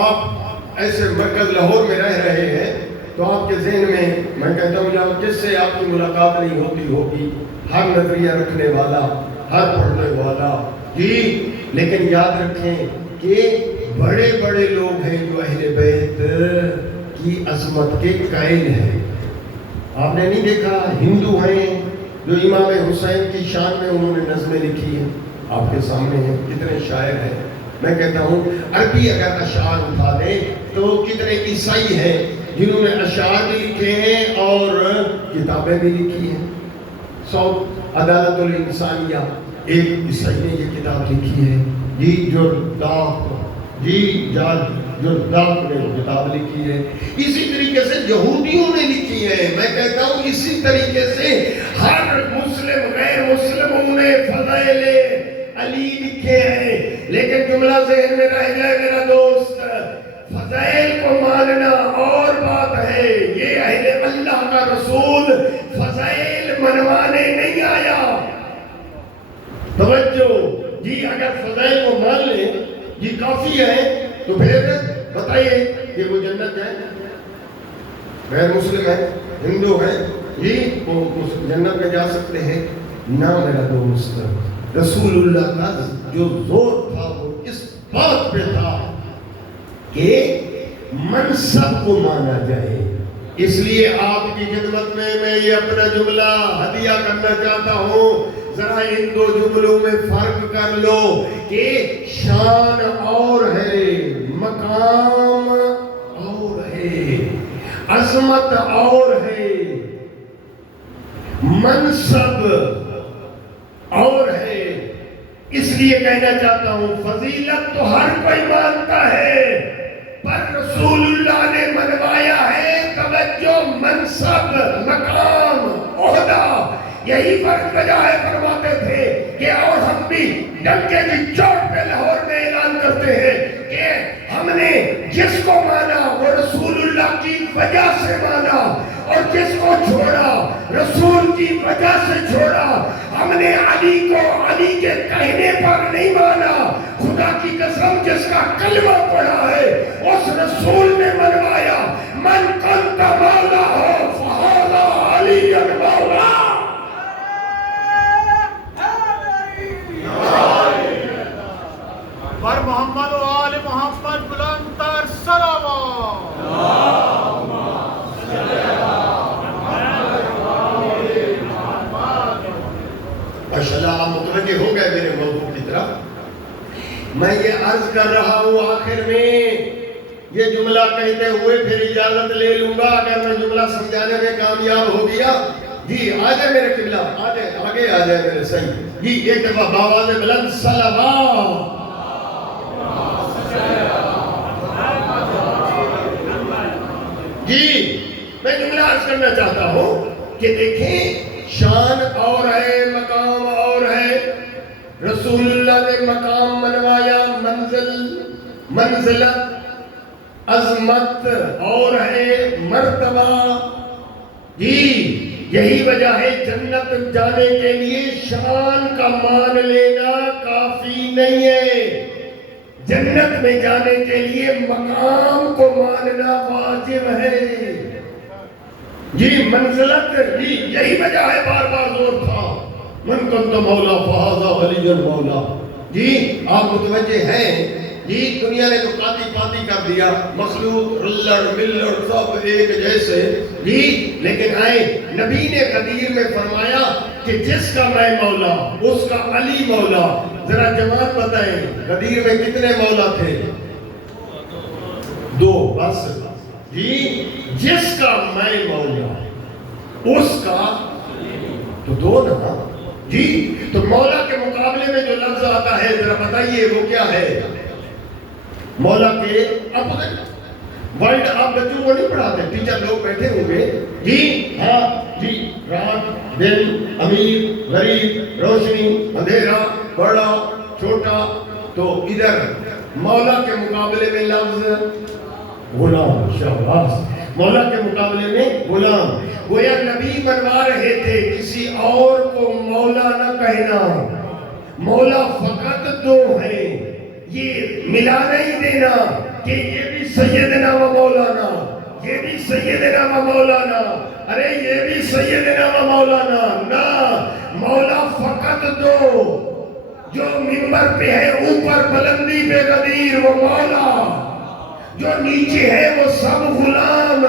آپ ایسے مرکز لاہور میں رہ رہے ہیں تو آپ کے ذہن میں کہتا ہوں جب جس سے آپ کی ملاقات نہیں ہوتی ہوگی، ہر نظریہ رکھنے والا، ہر پڑھنے والا جی، لیکن یاد رکھیں کہ بڑے بڑے لوگ ہیں جو اہل بیت کی عظمت کے قائل ہیں۔ آپ نے نہیں دیکھا ہندو ہیں جو امام حسین کی شان میں انہوں نے نظمیں لکھی ہیں، آپ کے سامنے ہیں، کتنے شاعر ہیں۔ میں کہتا ہوں عربی اگر اشعار اٹھا دیں تو کتنے عیسائی ہیں جنہوں نے اشعار بھی لکھے ہیں اور کتابیں بھی لکھی ہیں۔ سعود عدالت الانسانیہ، ایک عیسائی نے یہ کتاب لکھی ہے۔ جرداق نے کتاب لکھی ہے۔ اسی طریقے سے یہودیوں نے لکھی ہے۔ میں کہتا ہوں اسی طریقے سے ہر مسلم غیر مسلموں نے فضائل علی لکھے ہیں، لیکن جملہ ذہن میں رہ جائے میرا دوست، فضائل کو ماننا اور بات ہے، یہ اہل اللہ کا رسول فضائل منوانے نہیں آیا۔ توجہ جی، اگر فضائل کو مان لیں جی کافی ہے تو پھر بتائیے کہ وہ جنت جائیں، غیر مسلم ہے، ہندو ہے جی وہ جنت میں جا سکتے ہیں؟ نہ میرا دوست، رسول اللہ کا جو زور تھا وہ اس بات پہ تھا کہ منصب کو مانا جائے۔ اس لیے آپ کی خدمت میں میں یہ اپنا جملہ ہدیہ کرنا چاہتا ہوں، ذرا ان دو جملوں میں فرق کر لو کہ شان اور ہے، مقام اور ہے، عظمت اور ہے، منصب اور ہے۔ اس لیے کہنا چاہتا ہوں فضیلت تو ہر کوئی مانتا ہے، پر رسول اللہ نے منوایا ہے توجہ، منصب، مقام، عہدہ۔ یہی فرق بجائے فرماتے تھے کہ اور ہم بھی ڈنکے کی چوٹ پہ لاہور میں اعلان کرتے ہیں کہ ہم نے جس کو مانا وہ رسول اللہ کی وجہ سے مانا، اور جس کو چھوڑا رسول کی وجہ سے چھوڑا۔ ہم نے علی کو علی کے کہنے پر نہیں مانا، خدا کی قسم جس کا کلمہ پڑھا ہے اس رسول نے منوایا، من کنت مولا ہو فہذا علی مولا۔ پر محمد و آل محمد بلند تر صلوات۔ ماشاءاللہ آپ متوجہ ہو گئے میرے موضوع کی طرف۔ میں یہ عرض کر رہا ہوں آخر میں یہ جملہ کہتے ہوئے پھر اجازت لے لوں گا اگر میں جملہ سمجھانے میں کامیاب ہو گیا۔ جی آ جائے میرے قبلہ، آ جائے آگے آ جائے میرے صحیح جی، ایک دفعہ باواز بلند صلوات۔ جی میں جملہ عرض کرنا چاہتا ہوں کہ دیکھیں شان اور ہے، مقام اور ہے۔ رسول اللہ نے مقام منوایا، منزلت، عظمت اور ہے، مرتبہ۔ جی یہی وجہ ہے جنت جانے کے لیے شان کا مان لینا کافی نہیں ہے، جنت میں جانے کے لیے مقام کو ماننا واجب ہے۔ جی منزلت، جی یہی وجہ ہے بار بار زور تھا من کنت مولا فہذا علی مولا۔ جی آپ متوجہ ہیں جی، دنیا نے تو قاتی پاتی کر دیا، مخلوق رلڑ ملڑ سب ایک جیسے جی، لیکن آئے نبی نے غدیر میں فرمایا کہ جس کا میں مولا اس کا علی مولا۔ ذرا جماعت بتائیں غدیر میں کتنے مولا تھے؟ دو بس جی، جس کا میں مولا اس کا تو دو نا جی۔ تو مولا کے مقابلے میں جو لفظ آتا ہے ذرا بتائیے وہ کیا ہے؟ مولا کے اپنے ورلڈ آپ بچوں کو نہیں پڑھاتے، ٹیچر لوگ بیٹھے ہوں گے جی ہاں جی، رات دن، امیر غریب، روشنی اندھیرا، بڑا چھوٹا، تو ادھر مولا کے مقابلے میں لفظ غلام، شاباش، مولا کے مقابلے میں غلام۔ گویا نبی بنوا رہے تھے کسی اور کو مولا نہ کہنا، مولا فقط دو ہیں، یہ ملا نہیں دینا کہ یہ بھی سیدنا و مولانا، یہ بھی سیدنا و مولانا، ارے یہ بھی سیدنا و مولانا، نہ، مولا فقط دو، جو منبر پہ ہے اوپر بلندی پہ غدیر وہ مولا، جو نیچے ہے وہ سب غلام.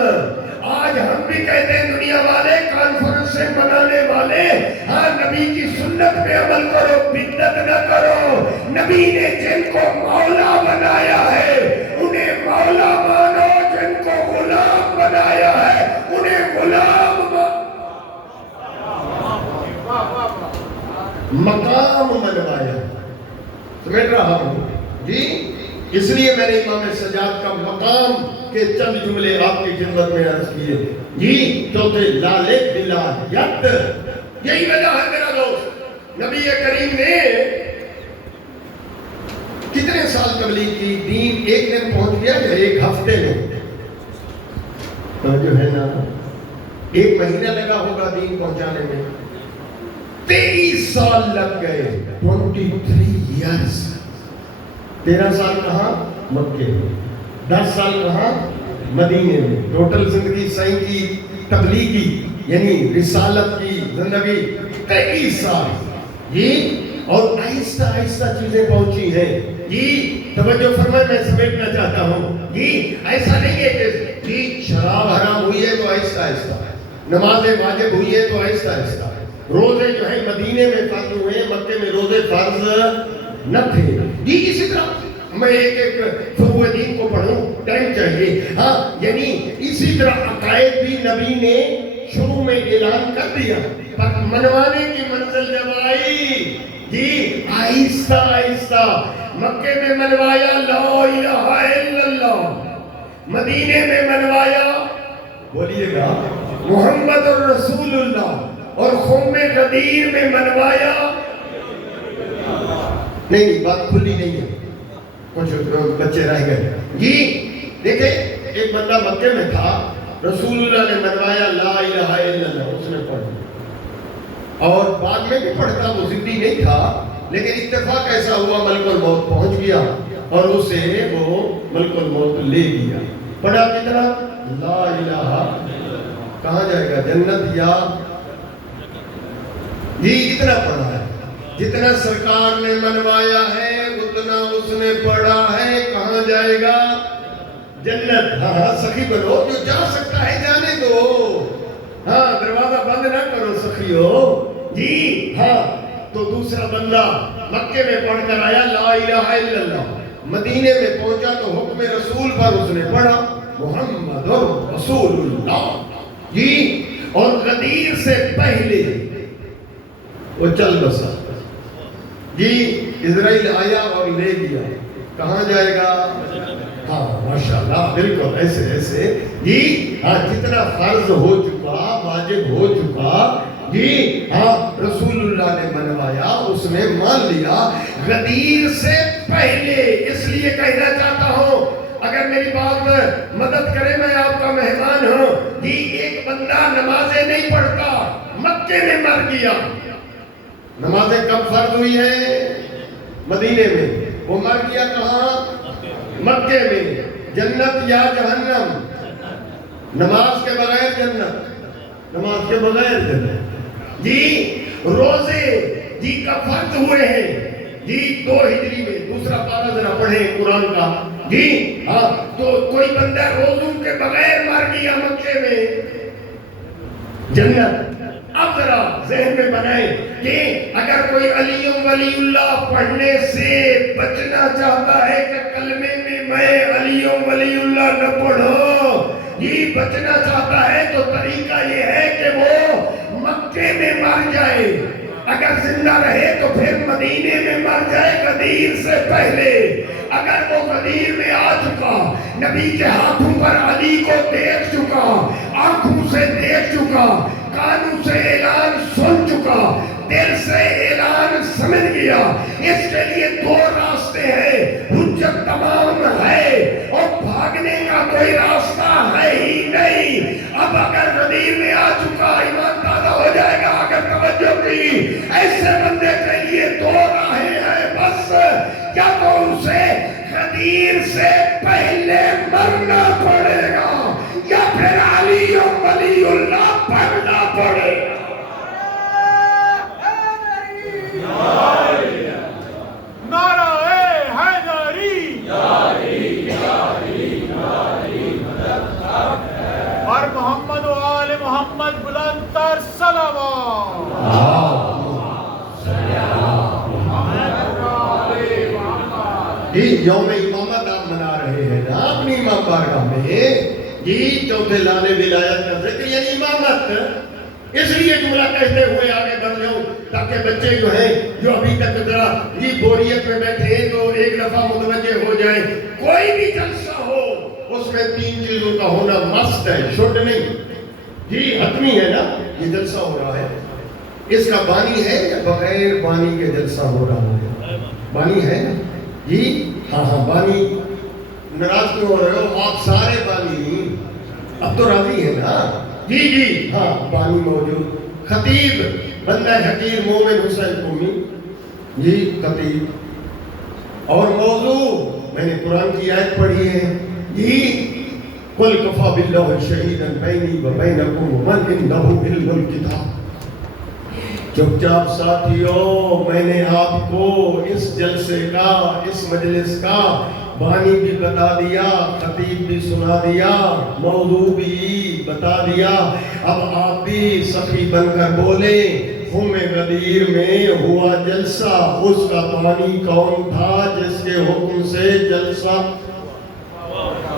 آج ہم بھی کہتے ہیں دنیا والے, کانفرنسیں بنانے والے, ہاں نبی کی سنت پہ عمل کرو, بدعت نہ کرو. نبی نے جن کو مولا بنایا ہے انہیں مولا مانو, جن کو غلام بنایا ہے انہیں غلام مقام بنوایا. سمجھ رہا ہوں جی. اس لیے میں نے امام سجاد کا مقام کے چند جملے آپ کی خدمت میں عرض کیے جی. چوتھے لالے بلا ید, یہی وجہ ہے میرا دوست. نبی کریم نے کتنے سال تبلیغ کی, دین ایک دن پہنچ گیا یا ایک ہفتے میں؟ تو جو ہے نا, ایک مہینہ لگا ہوگا دین پہنچانے میں. 23 سال لگ گئے, 23 ایئرس. 13 سال کہاں؟ مکے میں. 10 سال کہاں؟ مدینے میں. ٹوٹل زندگی صحیح کی تبلیغی یعنی رسالت کی زندگی 23 سال جی. اور آہستہ آہستہ چیزیں پہنچی ہیں جی. توجہ فرمائے, میں سمیٹنا چاہتا ہوں جی. ایسا نہیں ہے کہ جی شراب حرام ہوئی ہے تو آہستہ آہستہ, نمازیں واجب ہوئی ہے تو آہستہ آہستہ. روزے جو ہے مدینے میں فرض ہوئے, مکے میں روزے فرض نہ تھے جی. اسی طرح میں ایک ایک فروع دین کو پڑھوں, ٹائم چاہیے. ہاں یعنی اسی طرح عقائد بھی نبی نے شروع میں اعلان کر دیا, پر منوانے کی منزل جب آئی جی آہستہ آہستہ. مکے میں منوایا لا الہ الا اللہ, مدینے میں منوایا بولیے گا محمد الرسول اللہ, اور خم غدیر میں منوایا. نہیں بات کھلی نہیں ہے, کچھ بچے رہ گئے جی. دیکھیں ایک بندہ مکے میں تھا, رسول اللہ نے منوایا لا الہ الا اللہ, اس نے پڑھا, اور بعد میں بھی پڑھتا, وہ ضدی نہیں تھا, لیکن اتفاق ایسا ہوا ملک الموت پہنچ گیا اور اسے وہ ملک الموت لے گیا. پڑھا کتنا؟ لا الہ, کہاں جائے گا؟ جنت یا جی. اتنا پڑھا ہے جتنا سرکار نے منوایا ہے, اتنا اس نے پڑھا ہے. کہاں جائے گا؟ جنت. ہاں سخی بنو, جو جا سکتا ہے جانے دو, ہاں دروازہ بند نہ کرو سخیو جی. ہاں تو دوسرا بندہ مکے میں پڑھ کر آیا لا الہ الا اللہ, مدینے میں پہنچا تو حکم رسول پر اس نے پڑھا محمد رسول اللہ جی. اور غدیر سے پہلے وہ چل بسا جی. اسرائیل آیا اور لے گیا. کہاں جائے گا؟ ہاں ماشاءاللہ, بالکل ایسے ایسے جی. ہاں جتنا فرض ہو چکا, واجب ہو چکا جی, ہاں رسول اللہ نے منوایا, اس نے مان لیا غدیر سے پہلے. اس لیے کہنا چاہتا ہوں, اگر میری بات مدد کرے, میں آپ کا مہمان ہوں جی. ایک بندہ نمازیں نہیں پڑھتا, مکے میں مر گیا. نمازیں کب فرض ہوئی ہیں؟ مدینے میں. وہ مر گیا کہاں؟ مکے میں. جنت یا جہنم؟ نماز کے بغیر جنت, نماز کے بغیر جنت جی. روزے جی کا فرض ہوئے ہیں جی 2 ہجری میں. دوسرا پارہ ذرا پڑھیں قرآن کا جی. ہاں تو کوئی بندہ روزوں کے بغیر مر گیا مکے میں, جنت. اب ذرا ذہن میں بنائیں کہ اگر کوئی علی ولی اللہ پڑھنے سے بچنا چاہتا ہے کہ کلمے میں میں علی ولی اللہ نہ پڑھوں جی, بچنا چاہتا ہے, تو طریقہ یہ ہے کہ وہ مکے میں مر جائے. اگر زندہ رہے تو پھر مدینے میں مر جائے غدیر سے پہلے. اگر وہ غدیر میں آ چکا, نبی کے ہاتھوں پر علی کو دیکھ چکا, آنکھوں سے دیکھ چکا, کانوں سے اعلان سن چکا, دل سے اعلان سمجھ گیا, اس کے لیے 2 راستے ہیں. حجت تمام ہے اور بھاگنے کا کوئی راستہ ہے ہی نہیں. اب اگر غدیر میں آ چکا, ایمان تازہ ہو جائے گا. اگر توجہ کی, ایسے بندے کے لیے 2 راہیں ہیں بس. یا تو اسے غدیر سے پہلے مرنا پڑے گا, یا پھر علی ولی اللہ پڑھنا پڑے گا. نعرہ حیدری, محمد و آل محمد بلند تر صلوات. جی یوم امامت آپ منا رہے ہیں نا اپنی امام بارگاہ میں. جی چوتھے لانے ولایت کا ذکر یعنی امامت. اس لیے جملہ کہتے ہوئے آگے بڑھ جاؤں تاکہ بچے جو ہیں جو ابھی تک ذرا جی بوریت میں بیٹھے ہیں تو ایک دفعہ متوجہ ہو جائیں. کوئی بھی جلسہ ہو اس میں 3 چیزوں کا ہونا مست ہے, شڈ نہیں. جی حتمی ہے نا یہ جلسہ ہو رہا ہے, اس کا بانی ہے یا بغیر بانی کے جلسہ ہو رہا ہے؟ بانی ہے نا جی. ہاں بانی. ناراض کیوں ہو رہے ہو آپ سارے بانی؟ اب تو راضی ہے نا. جی ہاں بانی موجود. خطیب بندہ حکیم مومن حسین قومی. جی خطیب. اور موضوع میں نے قرآن کی آیت پڑھی ہے. جی قل کفا باللہ شہیدا بینی و بینکم ومن عنده علم الکتاب. چپ چاپ ساتھیوں, میں نے آپ کو اس جلسے کا, اس مجلس کا بانی بھی بتا دیا, خطیب بھی سنا دیا, موضوع بھی بتا دیا. اب آپ بھی سخی بن کر بولیں. خم غدیر میں ہوا جلسہ, اس کا بانی کون تھا جس کے حکم سے جلسہ؟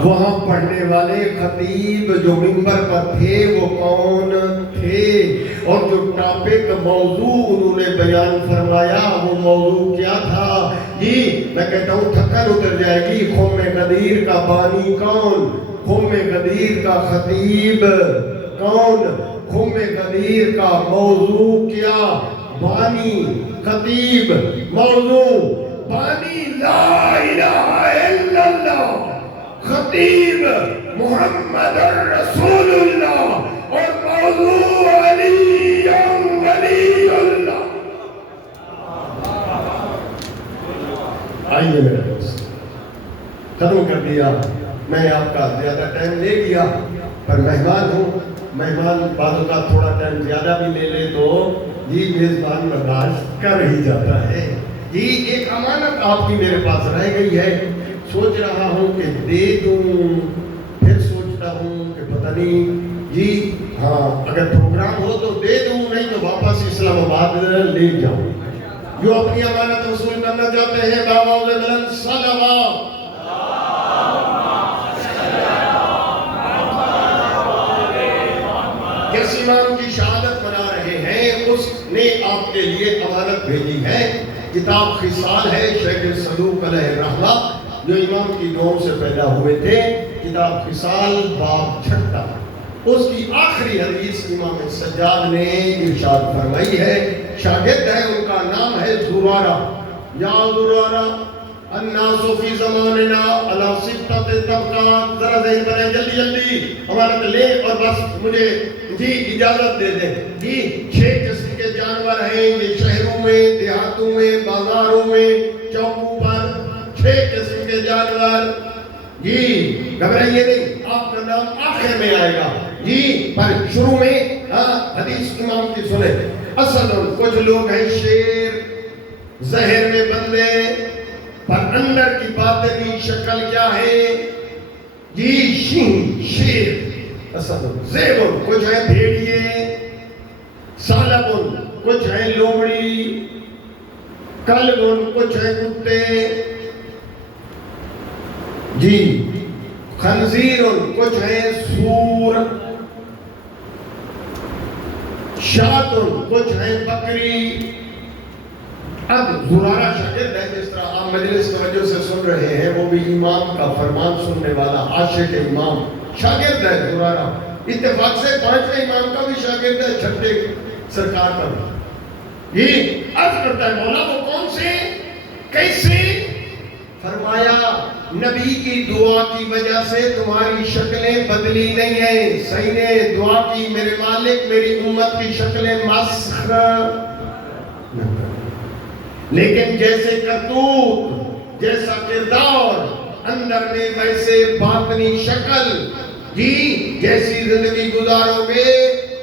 وہاں پڑھنے والے خطیب جو منبر پر تھے وہ کون تھے؟ اور جو ٹاپک موضوع انہوں نے بیان فرمایا وہ موضوع کیا تھا؟ جی میں کہتا ہوں تھکن اتر جائے گی. خم غدیر کا بانی کون؟ خم غدیر کا خطیب کون؟ خم غدیر کا موضوع کیا؟ بانی, خطیب, موضوع. بانی لا الہ الا اللہ, خطیب محمد رسول اللہ, اور موضوع علی ولی اللہ. آئیے میرے دوست, ختم کر دیا. میں آپ کا زیادہ ٹائم لے لیا پر مہمان ہوں. مہمان بعض اوقات تھوڑا ٹائم زیادہ بھی لے لے تو جی میزبان برداشت کر ہی جاتا ہے. جی ایک امانت آپ کی میرے پاس رہ گئی ہے. سوچ رہا ہوں کہ دے دوں, پھر سوچتا ہوں کہ پتہ نہیں. جی ہاں اگر پروگرام ہو تو دے دوں, نہیں تو واپس اسلام آباد لے جاؤں. جو اپنی امانت وصول کرنا چاہتے ہیں بآواز بلند صلوات. جس امام کی شہادت منا رہے ہیں اس نے آپ کے لیے امانت بھیجی ہے. کتاب خصال ہے شیخ صدوق علیہ رحمہ جو امام کی دور سے پیدا ہوئے تھے. کتاب خصال باب 6, اس کی آخری حدیث امام سجاد نے ارشاد فرمائی ہے. شاگرد ہے, ان کا نام ہے زرارہ. یا زرارہ الناس فی زماننا علی ستۃ طبقات. ذرا ذہن بنائیں جلدی جلدی, ہمارا لے اور بس مجھے جی اجازت دے دیں. جی 6 قسم کے جانور ہیں یہ شہروں میں, دیہاتوں میں, بازاروں میں, چوکوں پر. 6 قسم کے جانور. جی گھبرائیے نہیں, آپ کا نام آخر میں آئے گا. جی پر شروع میں حدیث امام کی سنیں. اصل کچھ لوگ ہیں شیر, ظاہر میں بندے پر اندر کی باطنی شکل کیا ہے؟ جی شیر. اصل زیبن کچھ ہیں بھیڑیے, سالبن کچھ ہیں لومڑی, کلبن کچھ ہیں کتے. جی خنزیرن کچھ ہیں سور, شاتن کچھ ہیں بکری. اب زرارہ شاگرد ہے, جس طرح آپ مجلس توجہ سے سن رہے ہیں وہ بھی امام کا فرمان سننے والا عاشق امام شاگرد ہے زرارہ. اتفاق سے 5ویں امام کا بھی شاگرد ہے, 6 سرکار کا بھی. یہ عرض کرتا ہے مولا وہ کون سے, کیسے؟ فرمایا نبی کی دعا کی وجہ سے تمہاری شکلیں بدلی نہیں ہیں. صحیح نے دعا کی میرے مالک میری امت کی شکلیں مسخ, لیکن جیسے کرتوت, جیسا کردار, اندر میں ویسے باطنی شکل. جی جیسی زندگی گزارو گے,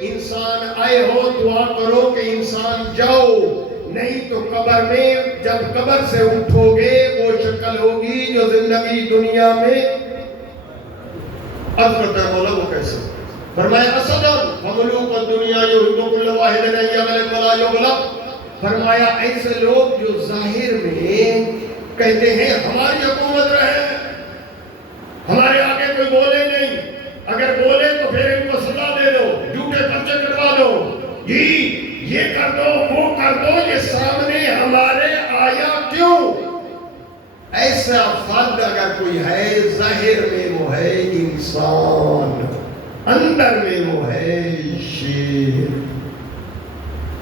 انسان آئے ہو دعا کرو کہ انسان جاؤ, نہیں تو قبر میں جب قبر سے اٹھو گے وہ شکل ہوگی جو زندگی دنیا میں. اب کرتا ہے مولا وہ کیسے؟ فرمایا اسدن فملوک الدنیا یحب کل واحد ان یغلب ولا یغلب. فرمایا ایسے لوگ جو ظاہر میں کہتے ہیں ہماری حکومت رہے، ہمارے آگے کوئی بولے نہیں، اگر بولے تو پھر ان کو سزا دے دو، جھوٹے پرچے کٹوا دو، یہ کر دو وہ کر دو، یہ سامنے ہمارے آیا کیوں؟ ایسا فرد اگر کوئی ہے ظاہر میں وہ ہے انسان، اندر میں وہ ہے شیر،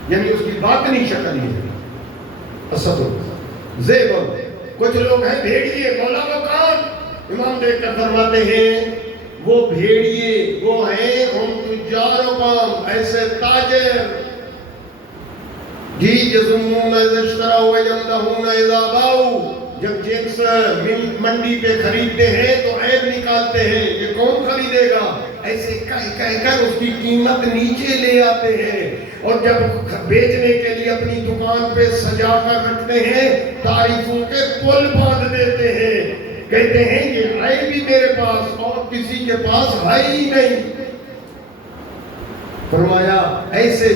یعنی اس کی باطنی شکل یہ ہے اسد زیبل. کچھ لوگ ہیں بھیڑیے. مولا وہ کون؟ امام دیکھ کر فرماتے ہیں وہ بھیڑیے وہ ہیں ہم تجار و قوم، ایسے تاجر جی یظنون اذا اشتروا ویمدحون اذا باؤوا، جب جنس منڈی پہ خریدتے ہیں تو عیب نکالتے ہیں، یہ کون خریدے گا، ایسے کہہ کر اس کی قیمت نیچے لے آتے ہیں، اور جب بیچنے کے لیے اپنی دکان پہ سجا کر رکھتے ہیں تعریفوں کے پل باندھ دیتے ہیں، کہتے ہیں یہ عیب بھی میرے پاس اور کسی کے پاس ہے ہی نہیں. فرمایا ایسے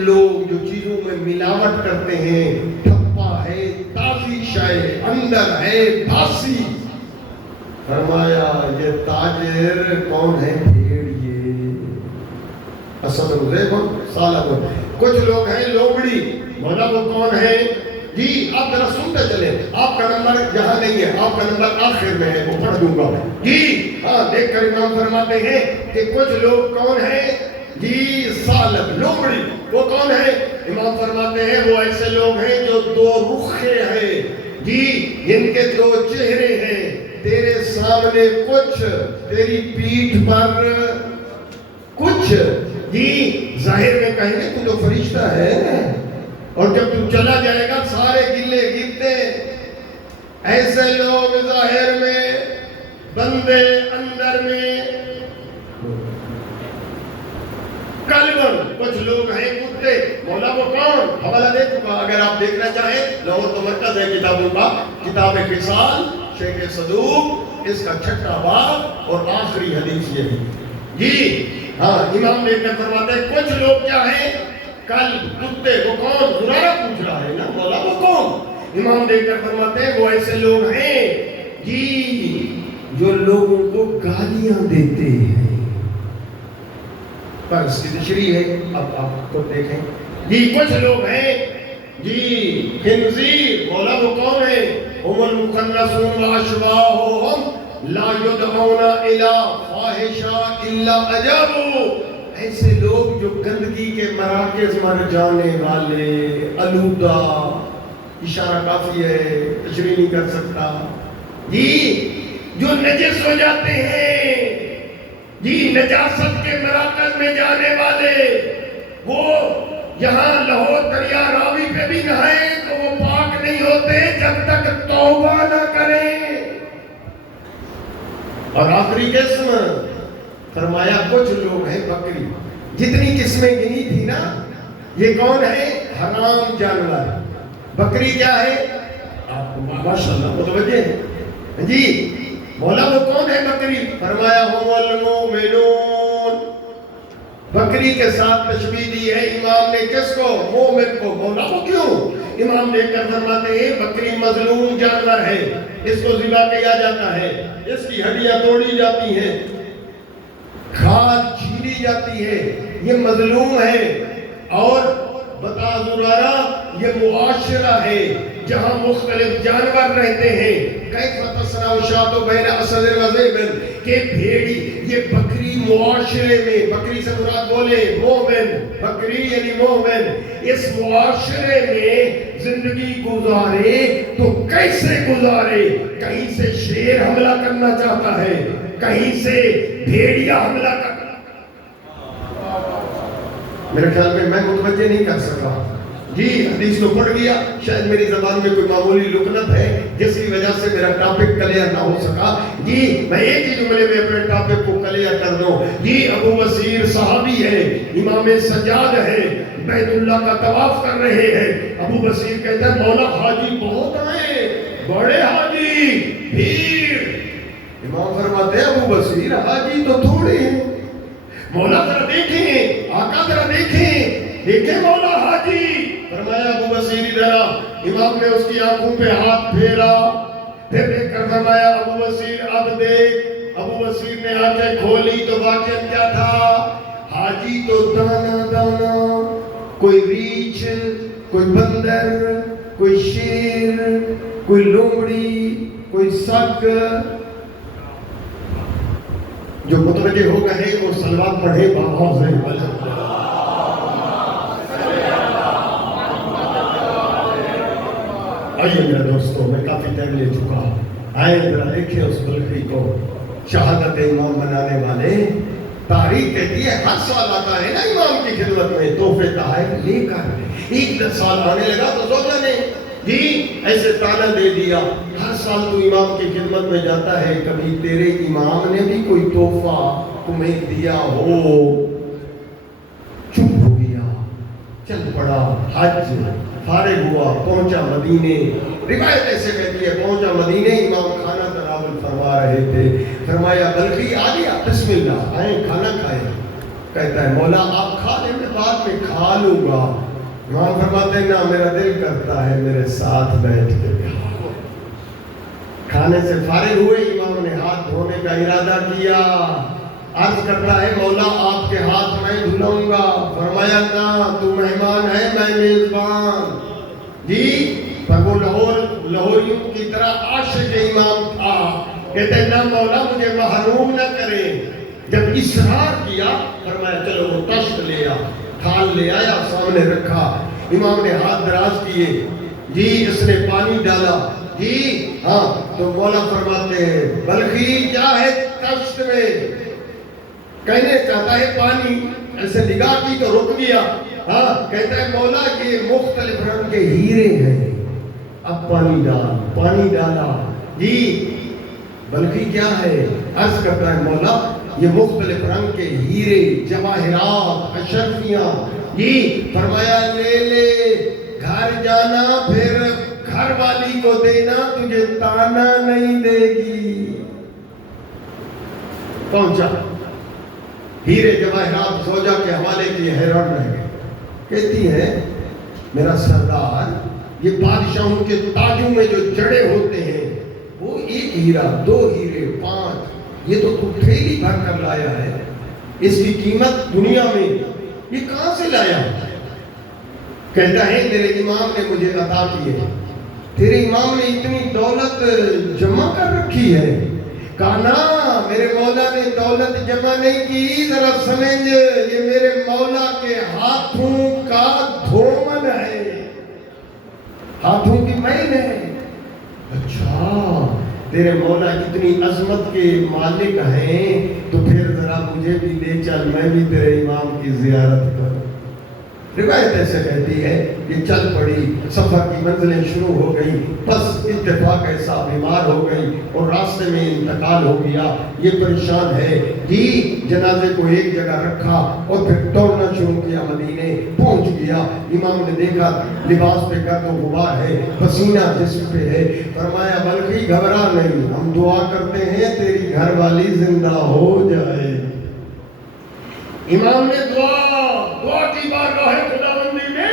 لوگ جو چیزوں میں ملاوٹ کرتے ہیں، ٹھپا ہے، تازی شے اندر ہے باسی. فرمایا یہ تاجر کون ہے؟ بھیڑیے اسد الزیبن سالب. کچھ لوگ ہیں لومڑی. مولا وہ کون ہے؟ جی آپ ذرا سنتے چلیں، آپ کا نمبر یہاں نہیں ہے، آپ کا نمبر آخر میں ہے، وہ پڑھ دوں گا. جی ہاں دیکھ کر امام فرماتے ہیں کہ کچھ لوگ کون ہیں؟ جی سالب لومڑی. وہ کون ہے؟ امام فرماتے ہیں وہ ایسے لوگ ہیں جو دو رخے ہیں، جی جن کے دو چہرے ہیں، تیرے سامنے کچھ، تیری پیٹھ پر کچھ. جی ظاہر میں کہیں گے تو فرشتہ ہے، اور جب تو چلا جائے گا سارے گلے گرتے. ایسے لوگ ظاہر میں بندے، اندر میں کلبن. کچھ لوگ ہیں کتے. مولا وہ کون؟ حوالہ دے چکا، اگر آپ دیکھنا چاہیں لاہور تو مرکز ہے کتابوں کا، کتاب خصال شیخ صدوق، اس کا 6واں باب اور آخری حدیث یہ ہے. جی ہاں امام دیکھ کر فرماتے ہیں کچھ لوگ کیا ہیں؟ کلب کتے. وہ کون؟ زرارہ پوچھ رہا ہے نا، مولا وہ کون؟ امام دیکھ کر فرماتے ہیں وہ ایسے لوگ ہیں جی جو لوگوں کو گالیاں دیتے ہیں. پر اس کی تشریح ہے، اب آپ کو دیکھیں. جی کچھ لوگ ہیں جی خنزیر. مولا وہ کون ہے؟ هم المخنثون واشباههم لا يدعون الى فاحشة الا اجابوا. ایسے لوگ جو گندگی کے مراکز مر جانے والے، آلودہ، اشارہ کافی ہے، تشریح نہیں کر سکتا. جی جو نجس ہو جاتے ہیں، جی نجاست کے مراکز میں جانے والے، وہ یہاں لاہور دریا راوی پہ بھی نہائیں تو وہ پاک نہیں ہوتے جب تک توبہ نہ کریں. اور آخری قسم فرمایا کچھ لوگ ہیں بکری. جتنی قسمیں گنی تھی نا، یہ کون ہے؟ حرام جانور. بکری کیا ہے؟ آپ کو ماشاءاللہ متوجہ ہے. جی مولا وہ کون ہے بکری؟ فرمایا هم المؤمنون. بکری کے ساتھ تشبیہ دی ہے امام نے کس کو؟ مومن کو. مولا وہ کیوں؟ امام دیکھ کر فرماتے ہیں بکری مظلوم جانور ہے، اس کو ذبح کیا جاتا ہے، اس کی ہڈیاں توڑی جاتی ہیں، کھال چھیلی جاتی ہے، یہ مظلوم ہے. اور بتا زرارہ یہ معاشرہ ہے جہاں مختلف جانور رہتے ہیں. کیف تصنع الشاة بین اسد وذئب، کہ بھیڑی یہ بکری معاشرے میں، بکری سے مراد بولے مومن، بکری یعنی مومن، اس معاشرے میں زندگی گزارے تو کیسے گزارے؟ کہیں سے شیر حملہ کرنا چاہتا ہے، کہیں سے بھیڑیا حملہ کرنا. میرے خیال میں متوجہ نہیں کر سکا. جی حدیث کو پڑھ گیا، شاید میری زبان میں کوئی معمولی لکنت ہے جس کی وجہ سے میرا ٹاپک کلیئر نہ ہو سکا. جی میں ایک ہی جملے میں اپنے ٹاپک کو کلیئر کر دوں. جی ابو بصیر صحابی ہے، امام سجاد ہے، بیت اللہ کا طواف کر رہے ہیں. ابو بصیر کہتا ہے مولا حاجی بہت آئے، بڑے حاجی، بھیڑ. امام فرماتے ہیں ابو بصیر حاجی تو تھوڑے ہیں، مولا ذرا دیکھیں، آقا ذرا دیکھیں مولا حاجی. فرمایا ابو بصیر ادھر آ. امام نے اس کی آنکھوں پہ ہاتھ پھیرا، پھر دیکھ کر فرمایا ابو بصیر اب دیکھ. ابو بصیر نے آنکھیں کھولی تو واقعہ کیا تھا؟ حاجی تو دانا دانا، کوئی ریچھ، کوئی بندر، کوئی شیر، کوئی لومڑی، کوئی سگ. جو متوجہ ہو گئے وہ صلوات پڑھے بابا سے. آئیے میرے دوستوں، میں کافی ٹائم لے چکا ہوں. آئے ذرا دیکھیں اس بلخی کو، شہادت امام بنانے والے. تاریخ کہتی ہے ہر سال آتا ہے نا امام کی خدمت میں تحفے تحائف لے کر. ایک سال آنے لگا تو سوچا نہیں جی ایسے تانا دے دیا. ہر سال تو امام کی خدمت میں جاتا ہے، کبھی تیرے امام نے بھی کوئی تحفہ تمہیں دیا ہو؟ چپ ہو گیا، چل پڑا. حج فارغ ہوا، پہنچا مدینے. روایت ایسے کہتی ہے پہنچا مدینے، امام کھانا تناول فرما رہے تھے. فرمایا بلخی آ گیا، بسم اللہ آئیں کھانا کھائیں. کہتا ہے مولا آپ کھا لیں، میں بعد میں کھا لوں گا. امام فرماتے ہیں نا میرا دل کرتا ہے میرے ساتھ بیٹھ کے کھاؤ. کھانے سے فارغ ہوئے، امام نے ہاتھ دھونے کا ارادہ کیا. عرض کرتا ہے مولا آپ کے ہاتھ میں دھلاؤں گا. فرمایا نا تو مہمان ہے میں میزبان. جی پر وہ لاہوریوں کی طرح عاشق امام تھا. کہتے ہیں نا مولا مجھے محروم نہ کریں. جب اصرار کیا فرمایا چلو وہ تشت لے آ. تھال لے آیا، سامنے رکھا. امام نے ہاتھ دراز کیے، جی اس نے پانی ڈالا. جی ہاں تو مولا فرماتے ہیں بلخی کیا ہے تشت میں؟ کہنے چاہتا ہے پانی. ایسے نگاہ کی تو رک گیا. ہاں کہتا ہے مولا یہ مختلف رنگ کے ہیرے ہیں. اب پانی ڈالا. جی بلخی کیا ہے؟ عرض کرتا ہے مولا یہ مختلف رنگ کے ہیرے، جواہرات، اشرفیاں. جی فرمایا لے گھر جانا، پھر گھر والی کو دینا، تجھے تانا نہیں دے گی. پہنچا، ہیرے جواہرات زوجہ کے حوالے کی حیران رہ گئے. کہتی ہے میرا سردار یہ بادشاہوں کے تاجوں میں جو جڑے ہوتے ہیں وہ ایک ہیرا، 2 ہیرے، 5، یہ تو تھیلی بھر کر لایا ہے. اس کی قیمت دنیا میں یہ کہاں سے لایا؟ کہتا ہے میرے امام نے مجھے عطا کی ہے. تیرے امام نے اتنی دولت جمع کر رکھی ہے؟ کہا نا میرے مولا نے دولت جمع نہیں کی، ذرا سمجھ یہ میرے مولا کے ہاتھوں کا دھومن ہے، ہاتھوں کی مہین ہے. اچھا تیرے مولا اتنی عظمت کے مالک ہیں تو پھر ذرا مجھے بھی لے چل، میں بھی تیرے امام کی زیارت کروں. روایت ایسے کہتی ہے کہ چل پڑی. سفر کی منزلیں شروع ہو گئی. بس اتفاق ایسا بیمار ہو گئی اور راستے میں انتقال ہو گیا. یہ پریشان ہے. جی جنازے کو ایک جگہ رکھا اور پھر دوڑنا شروع کیا. مدینے پہنچ گیا. امام نے دیکھا لباس پہ گرد و غبار ہے، پسینہ جسم پہ ہے. فرمایا بلخی گھبرا نہیں، ہم دعا کرتے ہیں تیری گھر والی زندہ ہو جائے. امام نے دعا کی بارگاہ خداوندی میں.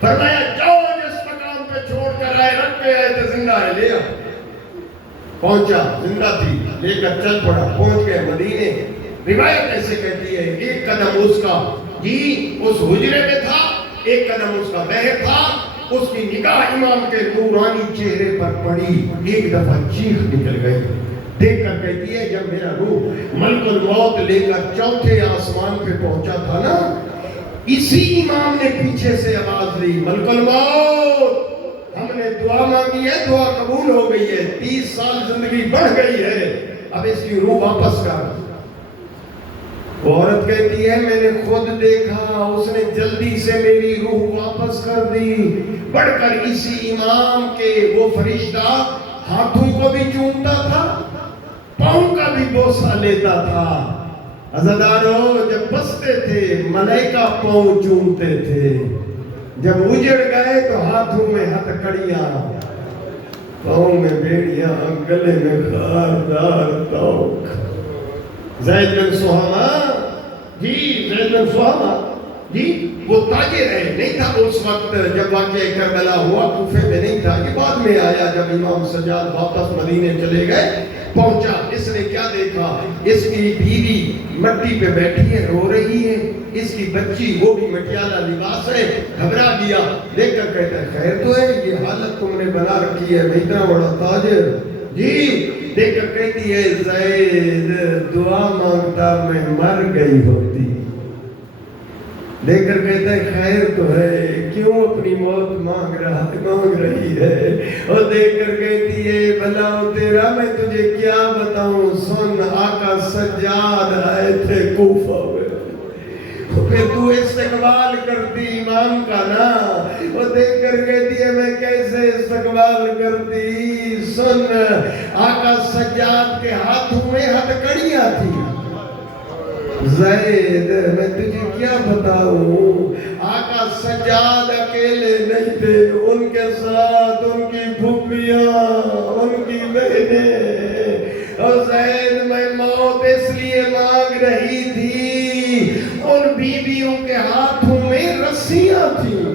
فرمایا جاؤ جس مقام پہ چھوڑ کر آئے رکھ کے آئے تھے زندہ ہے، لے آ. پہنچا، زندہ تھی، لے کر چل پڑا. پہنچ گئے مدینے. روایت ایسے کہتی ہے ایک قدم اس کا جی اس حجرے میں تھا، ایک قدم اس کا باہر تھا. اس کی نگاہ امام کے نورانی چہرے پر پڑی. ایک دفعہ چیخ نکل گئی. دیکھ کر کہتی ہے جب میرا روح ملک الموت لے کر چوتھے آسمان پہ پہنچا تھا نا، اسی امام نے پیچھے سے آواز دی ملک الموت ہم نے دعا مانگی ہے، دعا قبول ہو گئی ہے، 30 سال زندگی بڑھ گئی ہے، اب اس کی روح واپس کر. وہ عورت کہتی ہے میں نے خود دیکھا، اس نے جلدی سے میری روح واپس کر دی. بڑھ کر اسی امام کے وہ فرشتہ ہاتھوں کو بھی چومتا تھا، پاؤں کا بھی بوسہ لیتا تھا. عزادارو جب بستے تھے ملائکہ پاؤں چومتے تھے، جب اجڑ گئے تو ہاتھوں میں ہتھکڑیاں، پاؤں میں بیڑیاں، گلے میں خاردار توق. زید بن سہامہ جی زید بن سہامہ جی وہ تاجر ہے، نہیں تھا اس وقت جب واقعہ کربلا ہوا، کوفے میں نہیں تھا، یہ بعد میں آیا جب امام سجاد واپس مدینے چلے گئے۔ پہنچا، اس نے کیا دیکھا، اس کی بیوی مٹی پہ بیٹھی ہے، رو رہی ہے، اس کی بچی وہ بھی مٹیالہ لباس ہے، گھبرا گیا، دیکھ کر کہتا ہے خیر تو ہے، یہ حالت تم نے بنا رکھی ہے، میں اتنا بڑا تاجر، جی دیکھ کر کہتی ہے زید دعا مانگتا میں مر گئی ہوتی، دیکھ کر کہتا ہے خیر تو ہے، کیوں اپنی موت مانگ رہی ہے، اور دیکھ کر کہتی ہے بھلاؤ تیرا میں تجھے کیا بتاؤں، سن آقا سجاد آئے تھے کوفہ میں، پھر تو استقبال کرتی امام کا نا، اور دیکھ کر کہتی ہے میں کیسے استقبال کرتی، سن آقا سجاد کے ہاتھوں میں ہتھکڑیاں تھی، زید میں تجھے کیا بتاؤں، آقا سجاد اکیلے نہیں تھے، ان کے ساتھ ان کی پھوپھیاں، ان کی بہنیں، اور زید میں موت اس لیے مانگ رہی تھی، ان بیویوں کے ہاتھوں میں رسیاں تھیں،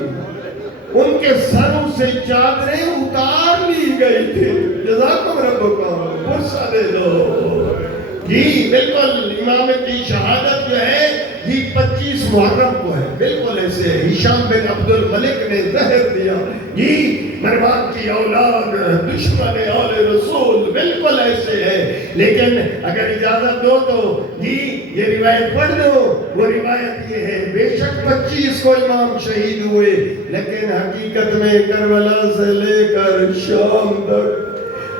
ان کے سروں سے چادریں اتار لی گئی تھی، جزاکم ربکم، پرسہ دے دو، جی بالکل امام کی شہادت جو ہے یہ 25 محرم کو ہے، بالکل ایسے ہشام بن عبد الملک نے زہر دیا، جی مروان کی اولاد دشمن آل رسول، بالکل ایسے ہے، لیکن اگر اجازت دو تو جی یہ روایت پڑھ دو، وہ روایت یہ ہے بے شک 25 کو امام شہید ہوئے، لیکن حقیقت میں کربلا سے لے کر شام تک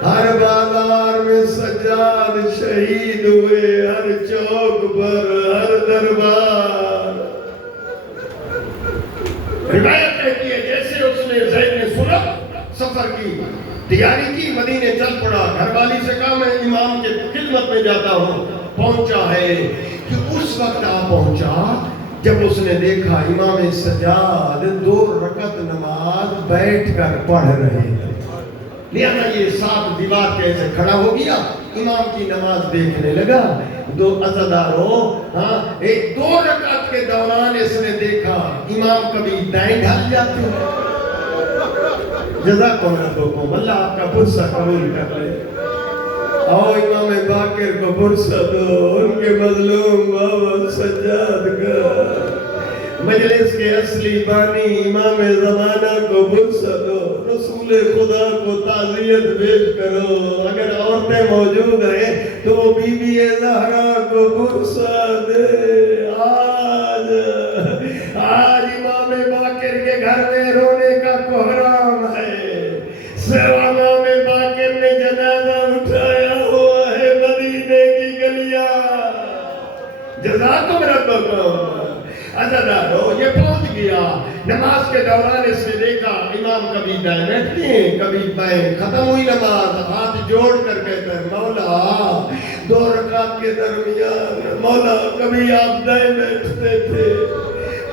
ہر بازار میں سجاد شہید ہوئے، ہر چوک پر، ہر دربار، روایت کہتی ہے جیسے اس نے زید نے سنا، سفر کی تیاری کی، مدینے چل پڑا، گھر والی سے کہا میں امام کے خدمت میں جاتا ہوں، پہنچا ہے کہ اس وقت پہنچا جب اس نے دیکھا امام سجاد 2 رکعت نماز بیٹھ کر پڑھ رہے ہیں، لہذا یہ 7 دیوار کیسے کھڑا ہو گیا، امام کی نماز دیکھنے لگا، 2 عزاداروں، ہاں 2 رکعت کے دوران اس نے دیکھا امام کبھی دائیں ڈھال جاتے ہیں، جزاکم ربکم، اللہ آپ کا پرسہ قبول کر لے، آؤ امام باقر کو پرسہ دو، ان کے مظلوم بابا سجاد کا، مجلس کے اصلی بانی امام زمانہ کو پرسہ دو، رسول خدا کو تعزیت پیش کرو، اگر عورتیں موجود ہیں تو بی بی زہرا کو پرسہ دے، آج امام باقر کے گھر میں رونے کا کوہرام ہے، سوا امام باقر نے جنازہ اٹھایا ہوا ہے مدینے کی گلیاں، جزاکم ربکم، عزادارو یہ پہنچ گیا، نماز کے دوران اس نے دیکھا امام کبھی دائیں بیٹھتے ہیں کبھی بائیں، ختم ہوئی نماز، ہاتھ جوڑ کر کہتا ہے مولا 2 رکعت کے درمیان مولا کبھی آپ دائیں بیٹھتے تھے،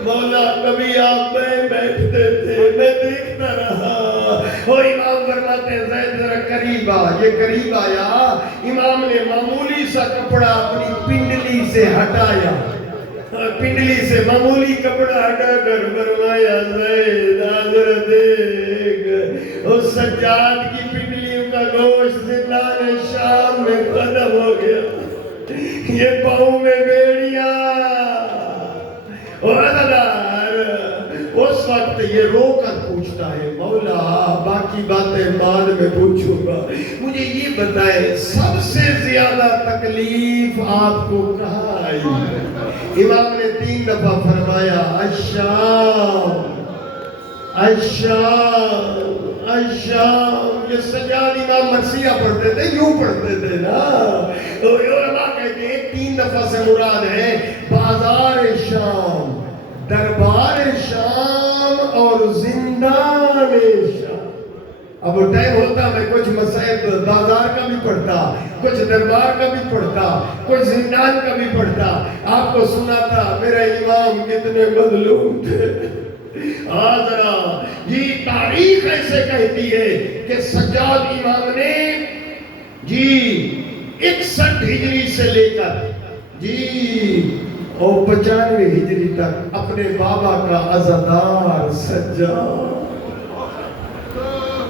مولا کبھی آپ بائیں بیٹھتے تھے، میں دیکھتا رہا، وہ امام فرماتے ہیں زید ذرا قریب آ، یہ قریب آیا، امام نے معمولی سا کپڑا اپنی پنڈلی سے ہٹایا، پنڈلی سے معمولی کپڑا ہٹا کر فرمایا زید آذر دیکھ، اس سجاد کی پنڈلیوں کا گوشت زندان شام میں ختم ہو گیا، یہ پاؤں میں بیڑیاں، اور عزادار اس وقت یہ رو کر پوچھتا ہے مولا باقی باتیں بعد میں پوچھوں گا، مجھے یہ بتائیں سب سے زیادہ تکلیف آپ کو کہاں آئی؟ امام نے 3 دفعہ فرمایا الشام الشام الشام، یہ سجاد امام مرثیہ پڑھتے تھے، یوں پڑھتے تھے نا، تو علماء کہتے ہیں 3 دفعہ سے مراد ہے بازار شام، دربار شام اور زندان شام۔ اب ٹائم ہوتا میں کچھ مسائل بازار کا بھی پڑھتا، کچھ دربار کا بھی پڑھتا، کچھ زندان کا بھی پڑھتا، آپ کو سناتا میرا امام کتنے مظلوم تھے۔ ذرا یہ تاریخ ایسے کہتی ہے کہ سجاد امام نے جی 61 ہجری سے لے کر جی اور 95 ہجری تک اپنے بابا کا عزادار سجاد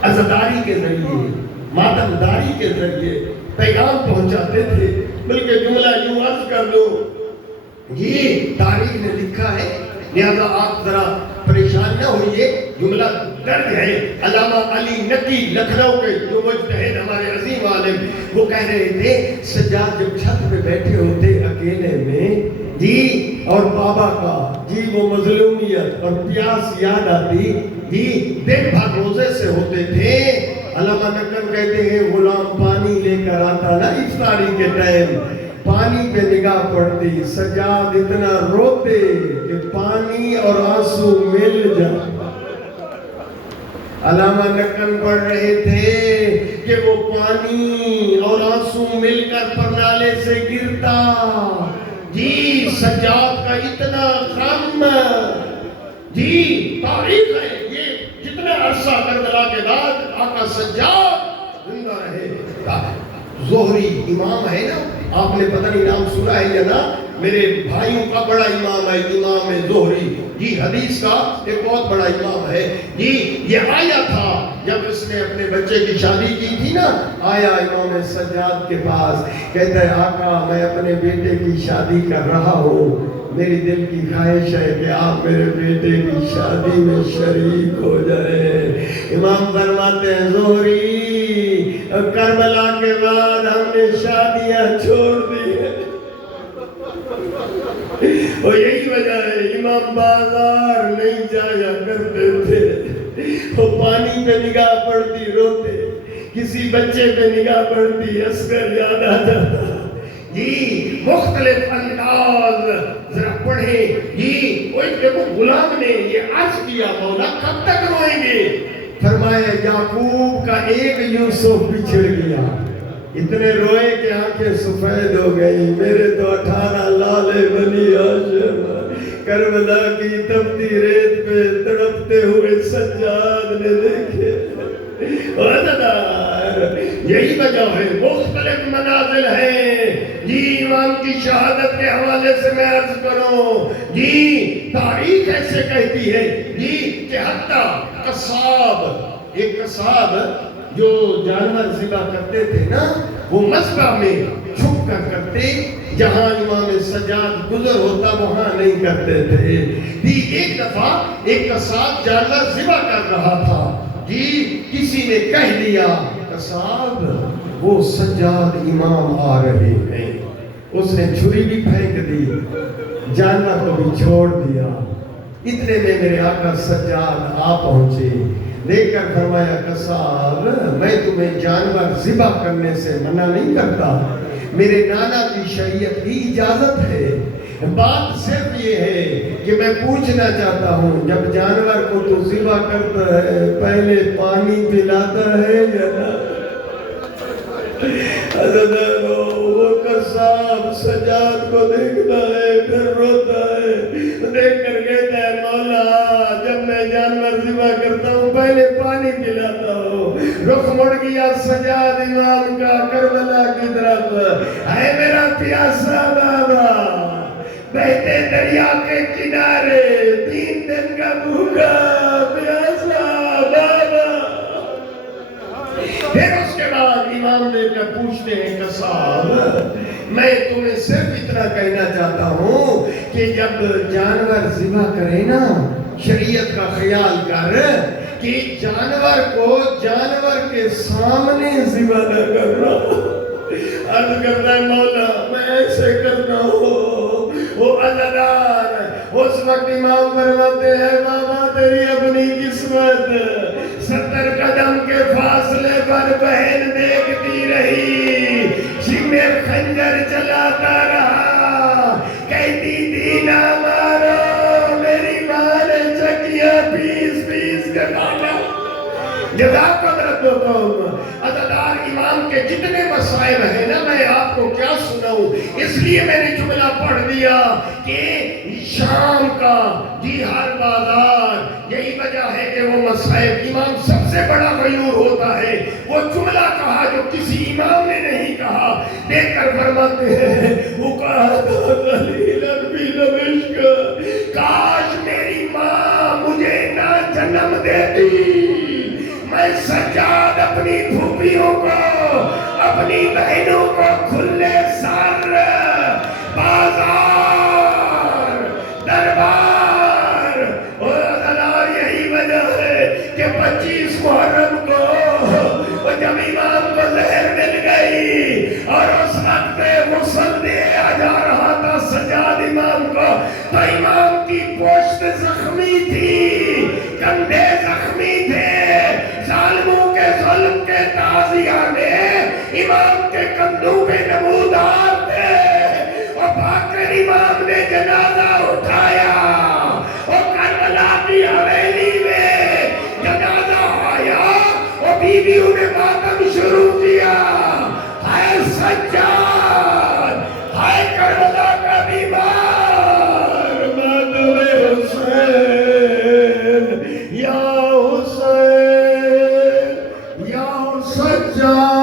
عزاداری کے ذریعے ماتمداری کے ذریعے پیغام پہنچاتے تھے. بلکہ جملہ یوں عرض کر دو، یہ تاریخ نے لکھا ہے، لہذا آپ ذرا پریشان نہ ہوئیے، جملہ درج ہے. علامہ علی نقی لکھنؤ کے جو مجتہد ہمارے عظیم عالم، وہ کہہ رہے تھے سجاد جب چھت پہ بیٹھے ہوتے اکیلے میں جی، اور بابا کا جی وہ مظلومیت اور پیاس یاد آتی جی، دن بھر روزے سے ہوتے تھے. علامہ نقل کہتے ہیں غلام پانی لے کر آتا نا افطاری کے ٹائم، پانی پہ نگاہ پڑتی، سجاد اتنا روتے کہ پانی اور آنسو مل جاتے. علامہ نقل پڑھ رہے تھے کہ وہ پانی اور آنسو مل کر پرنالے سے گرتا جی. سجاد کا اتنا غم جی، تاریخ ہے یہ، جتنا عرصہ کربلا کے بعد آقا سجاد زندہ رہے. زہری امام ہے نا، آپ نے پتہ نہیں نام سنا ہے یا نا، میرے بھائیوں کا بڑا امام ہے، امام زہری جی، حدیث کا ایک بہت بڑا امام ہے جی. یہ آیا تھا جب اس نے اپنے بچے کی شادی کی تھی نا، آیا امام سجاد کے پاس، کہتا ہے آقا میں اپنے بیٹے کی شادی کر رہا ہوں، میری دل کی خواہش ہے کہ آپ میرے بیٹے کی شادی میں شریک ہو جائیں. امام فرماتے ہیں زہری کربلا کے بعد ہم نے شادیاں چھوڑ دی ہیں، اور یہی وجہ ہے امام بازار نہیں جایا کرتے تھے. وہ پانی پہ نگاہ پڑتی روتے، کسی بچے پہ نگاہ پڑتی اصغر یاد آ جاتا جی. مختلف انداز ذرا پڑھیں جی. وہ دیکھو غلام نے یہ عرض کیا مولا کب تک روئیں گے؟ فرمایا یعقوب کا ایک یوسف بچھڑ گیا، اتنے روئے کہ آنکھیں سفید ہو گئی. میرے تو 18 لالے بنی ہاشم کربلا کی تپتی ریت پہ تڑپتے ہوئے سجاد نے دیکھے. یہی وجہ ہے، مختلف منازل ہیں جی. امام کی شہادت کے حوالے سے میں عرض کروں جی، تاریخ ایسے کہتی ہے جی کہ حتیٰ قصاب، ایک قصاب جو جانور ذبح کرتے تھے نا، وہ مذبح میں چھپ کر کرتے، جہاں امام سجاد گزر ہوتا وہاں نہیں کرتے تھے. ایک دفعہ ایک قصاب جانور ذبح کر رہا تھا جی، کسی نے کہہ دیا قصاب وہ سجاد امام آ رہے ہیں. اس نے چھری بھی پھینک دی، جانور کو بھی چھوڑ دیا. اتنے میں میرے آقا سجاد آ پہنچے، دیکھ کر فرمایا قصاب میں تمہیں جانور ذبح کرنے سے منع نہیں کرتا، میرے نانا کی شریعت کی اجازت ہے. بات صرف یہ ہے کہ میں پوچھنا چاہتا ہوں جب جانور کو تو ذبح کرتا ہے پہلے پانی پلاتا ہے یا نہ؟ وہ قصاب سجاد کو دیکھتا ہے پھر روتا ہے، دیکھ کر کہتا ہے مولا جب میں جانور ذبح کرتا ہوں پہلے پانی پلاتا ہوں. رخ مڑ گیا سجاد امام کا کربلا کی طرف. اے میرا پیاسا بابا بہتے دریا کے کنارے 3 دن کا بھوکا پیاسا بابا. پھر اس کے بعد امام نے پوچھتے ہیں قصاب میں تمہیں صرف اتنا کہنا چاہتا ہوں کہ جب جانور ذبح کرے نا شریعت کا خیال کر کہ جانور کو جانور کے سامنے ذبح نہ کرنا. عرض کرتا ہے مولا میں ایسے کرنا ہوں. وہ عزادار اس وقت امام فرماتے ہیں بابا تیری اپنی قسمت، 70 قدم کے فاصلے پر بہن دیکھتی رہی، شمر خنجر چلاتا رہا، کہتی تھی نہ مارو، میری ماں نے چکیاں پیس پیس کے مارا. جزاکم ربکم. عزادار امام کے جتنے مسائل ہیں نا میں آپ کو کیا سناؤں، اس لیے میں نے جملہ پڑھ دیا کہ شام کا جی ہر بازار. یہی وجہ ہے کہ وہ مسائل امام سب سے بڑا غیور ہوتا ہے. وہ جملہ کہا جو کسی امام نے نہیں کہا. دیکھ کر فرماتے ہیں کاش میری ماں مجھے نہ جنم دیتی، میں سجاد اپنی پھوپھیوں کو، اپنی بہنوں کو کھلے سر بازار دربار، اور یہی وجہ ہے کہ 25 محرم کو جب امام کو زہر مل گئی اور اس وقت غسل دیا جا رہا تھا سجاد امام کو، تو امام کی پشت زخمی تھی، کندھے زخمی تھے، ظالموں کے ظلم کے تازیہ میں امام کے کندھوں پہ نمودار تھے، اور بھاگ کر امام نے جنازہ اٹھایا، اور کربلا کی حویلی میں جنازہ آیا، اور بیویوں نے ماتم شروع کیا، ہائے سجاد، ہائے کربلا کا بیمار، ماتم حسین، یا حسین، یا سجاد۔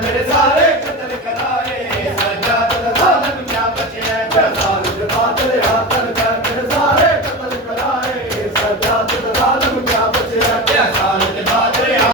میرے سارے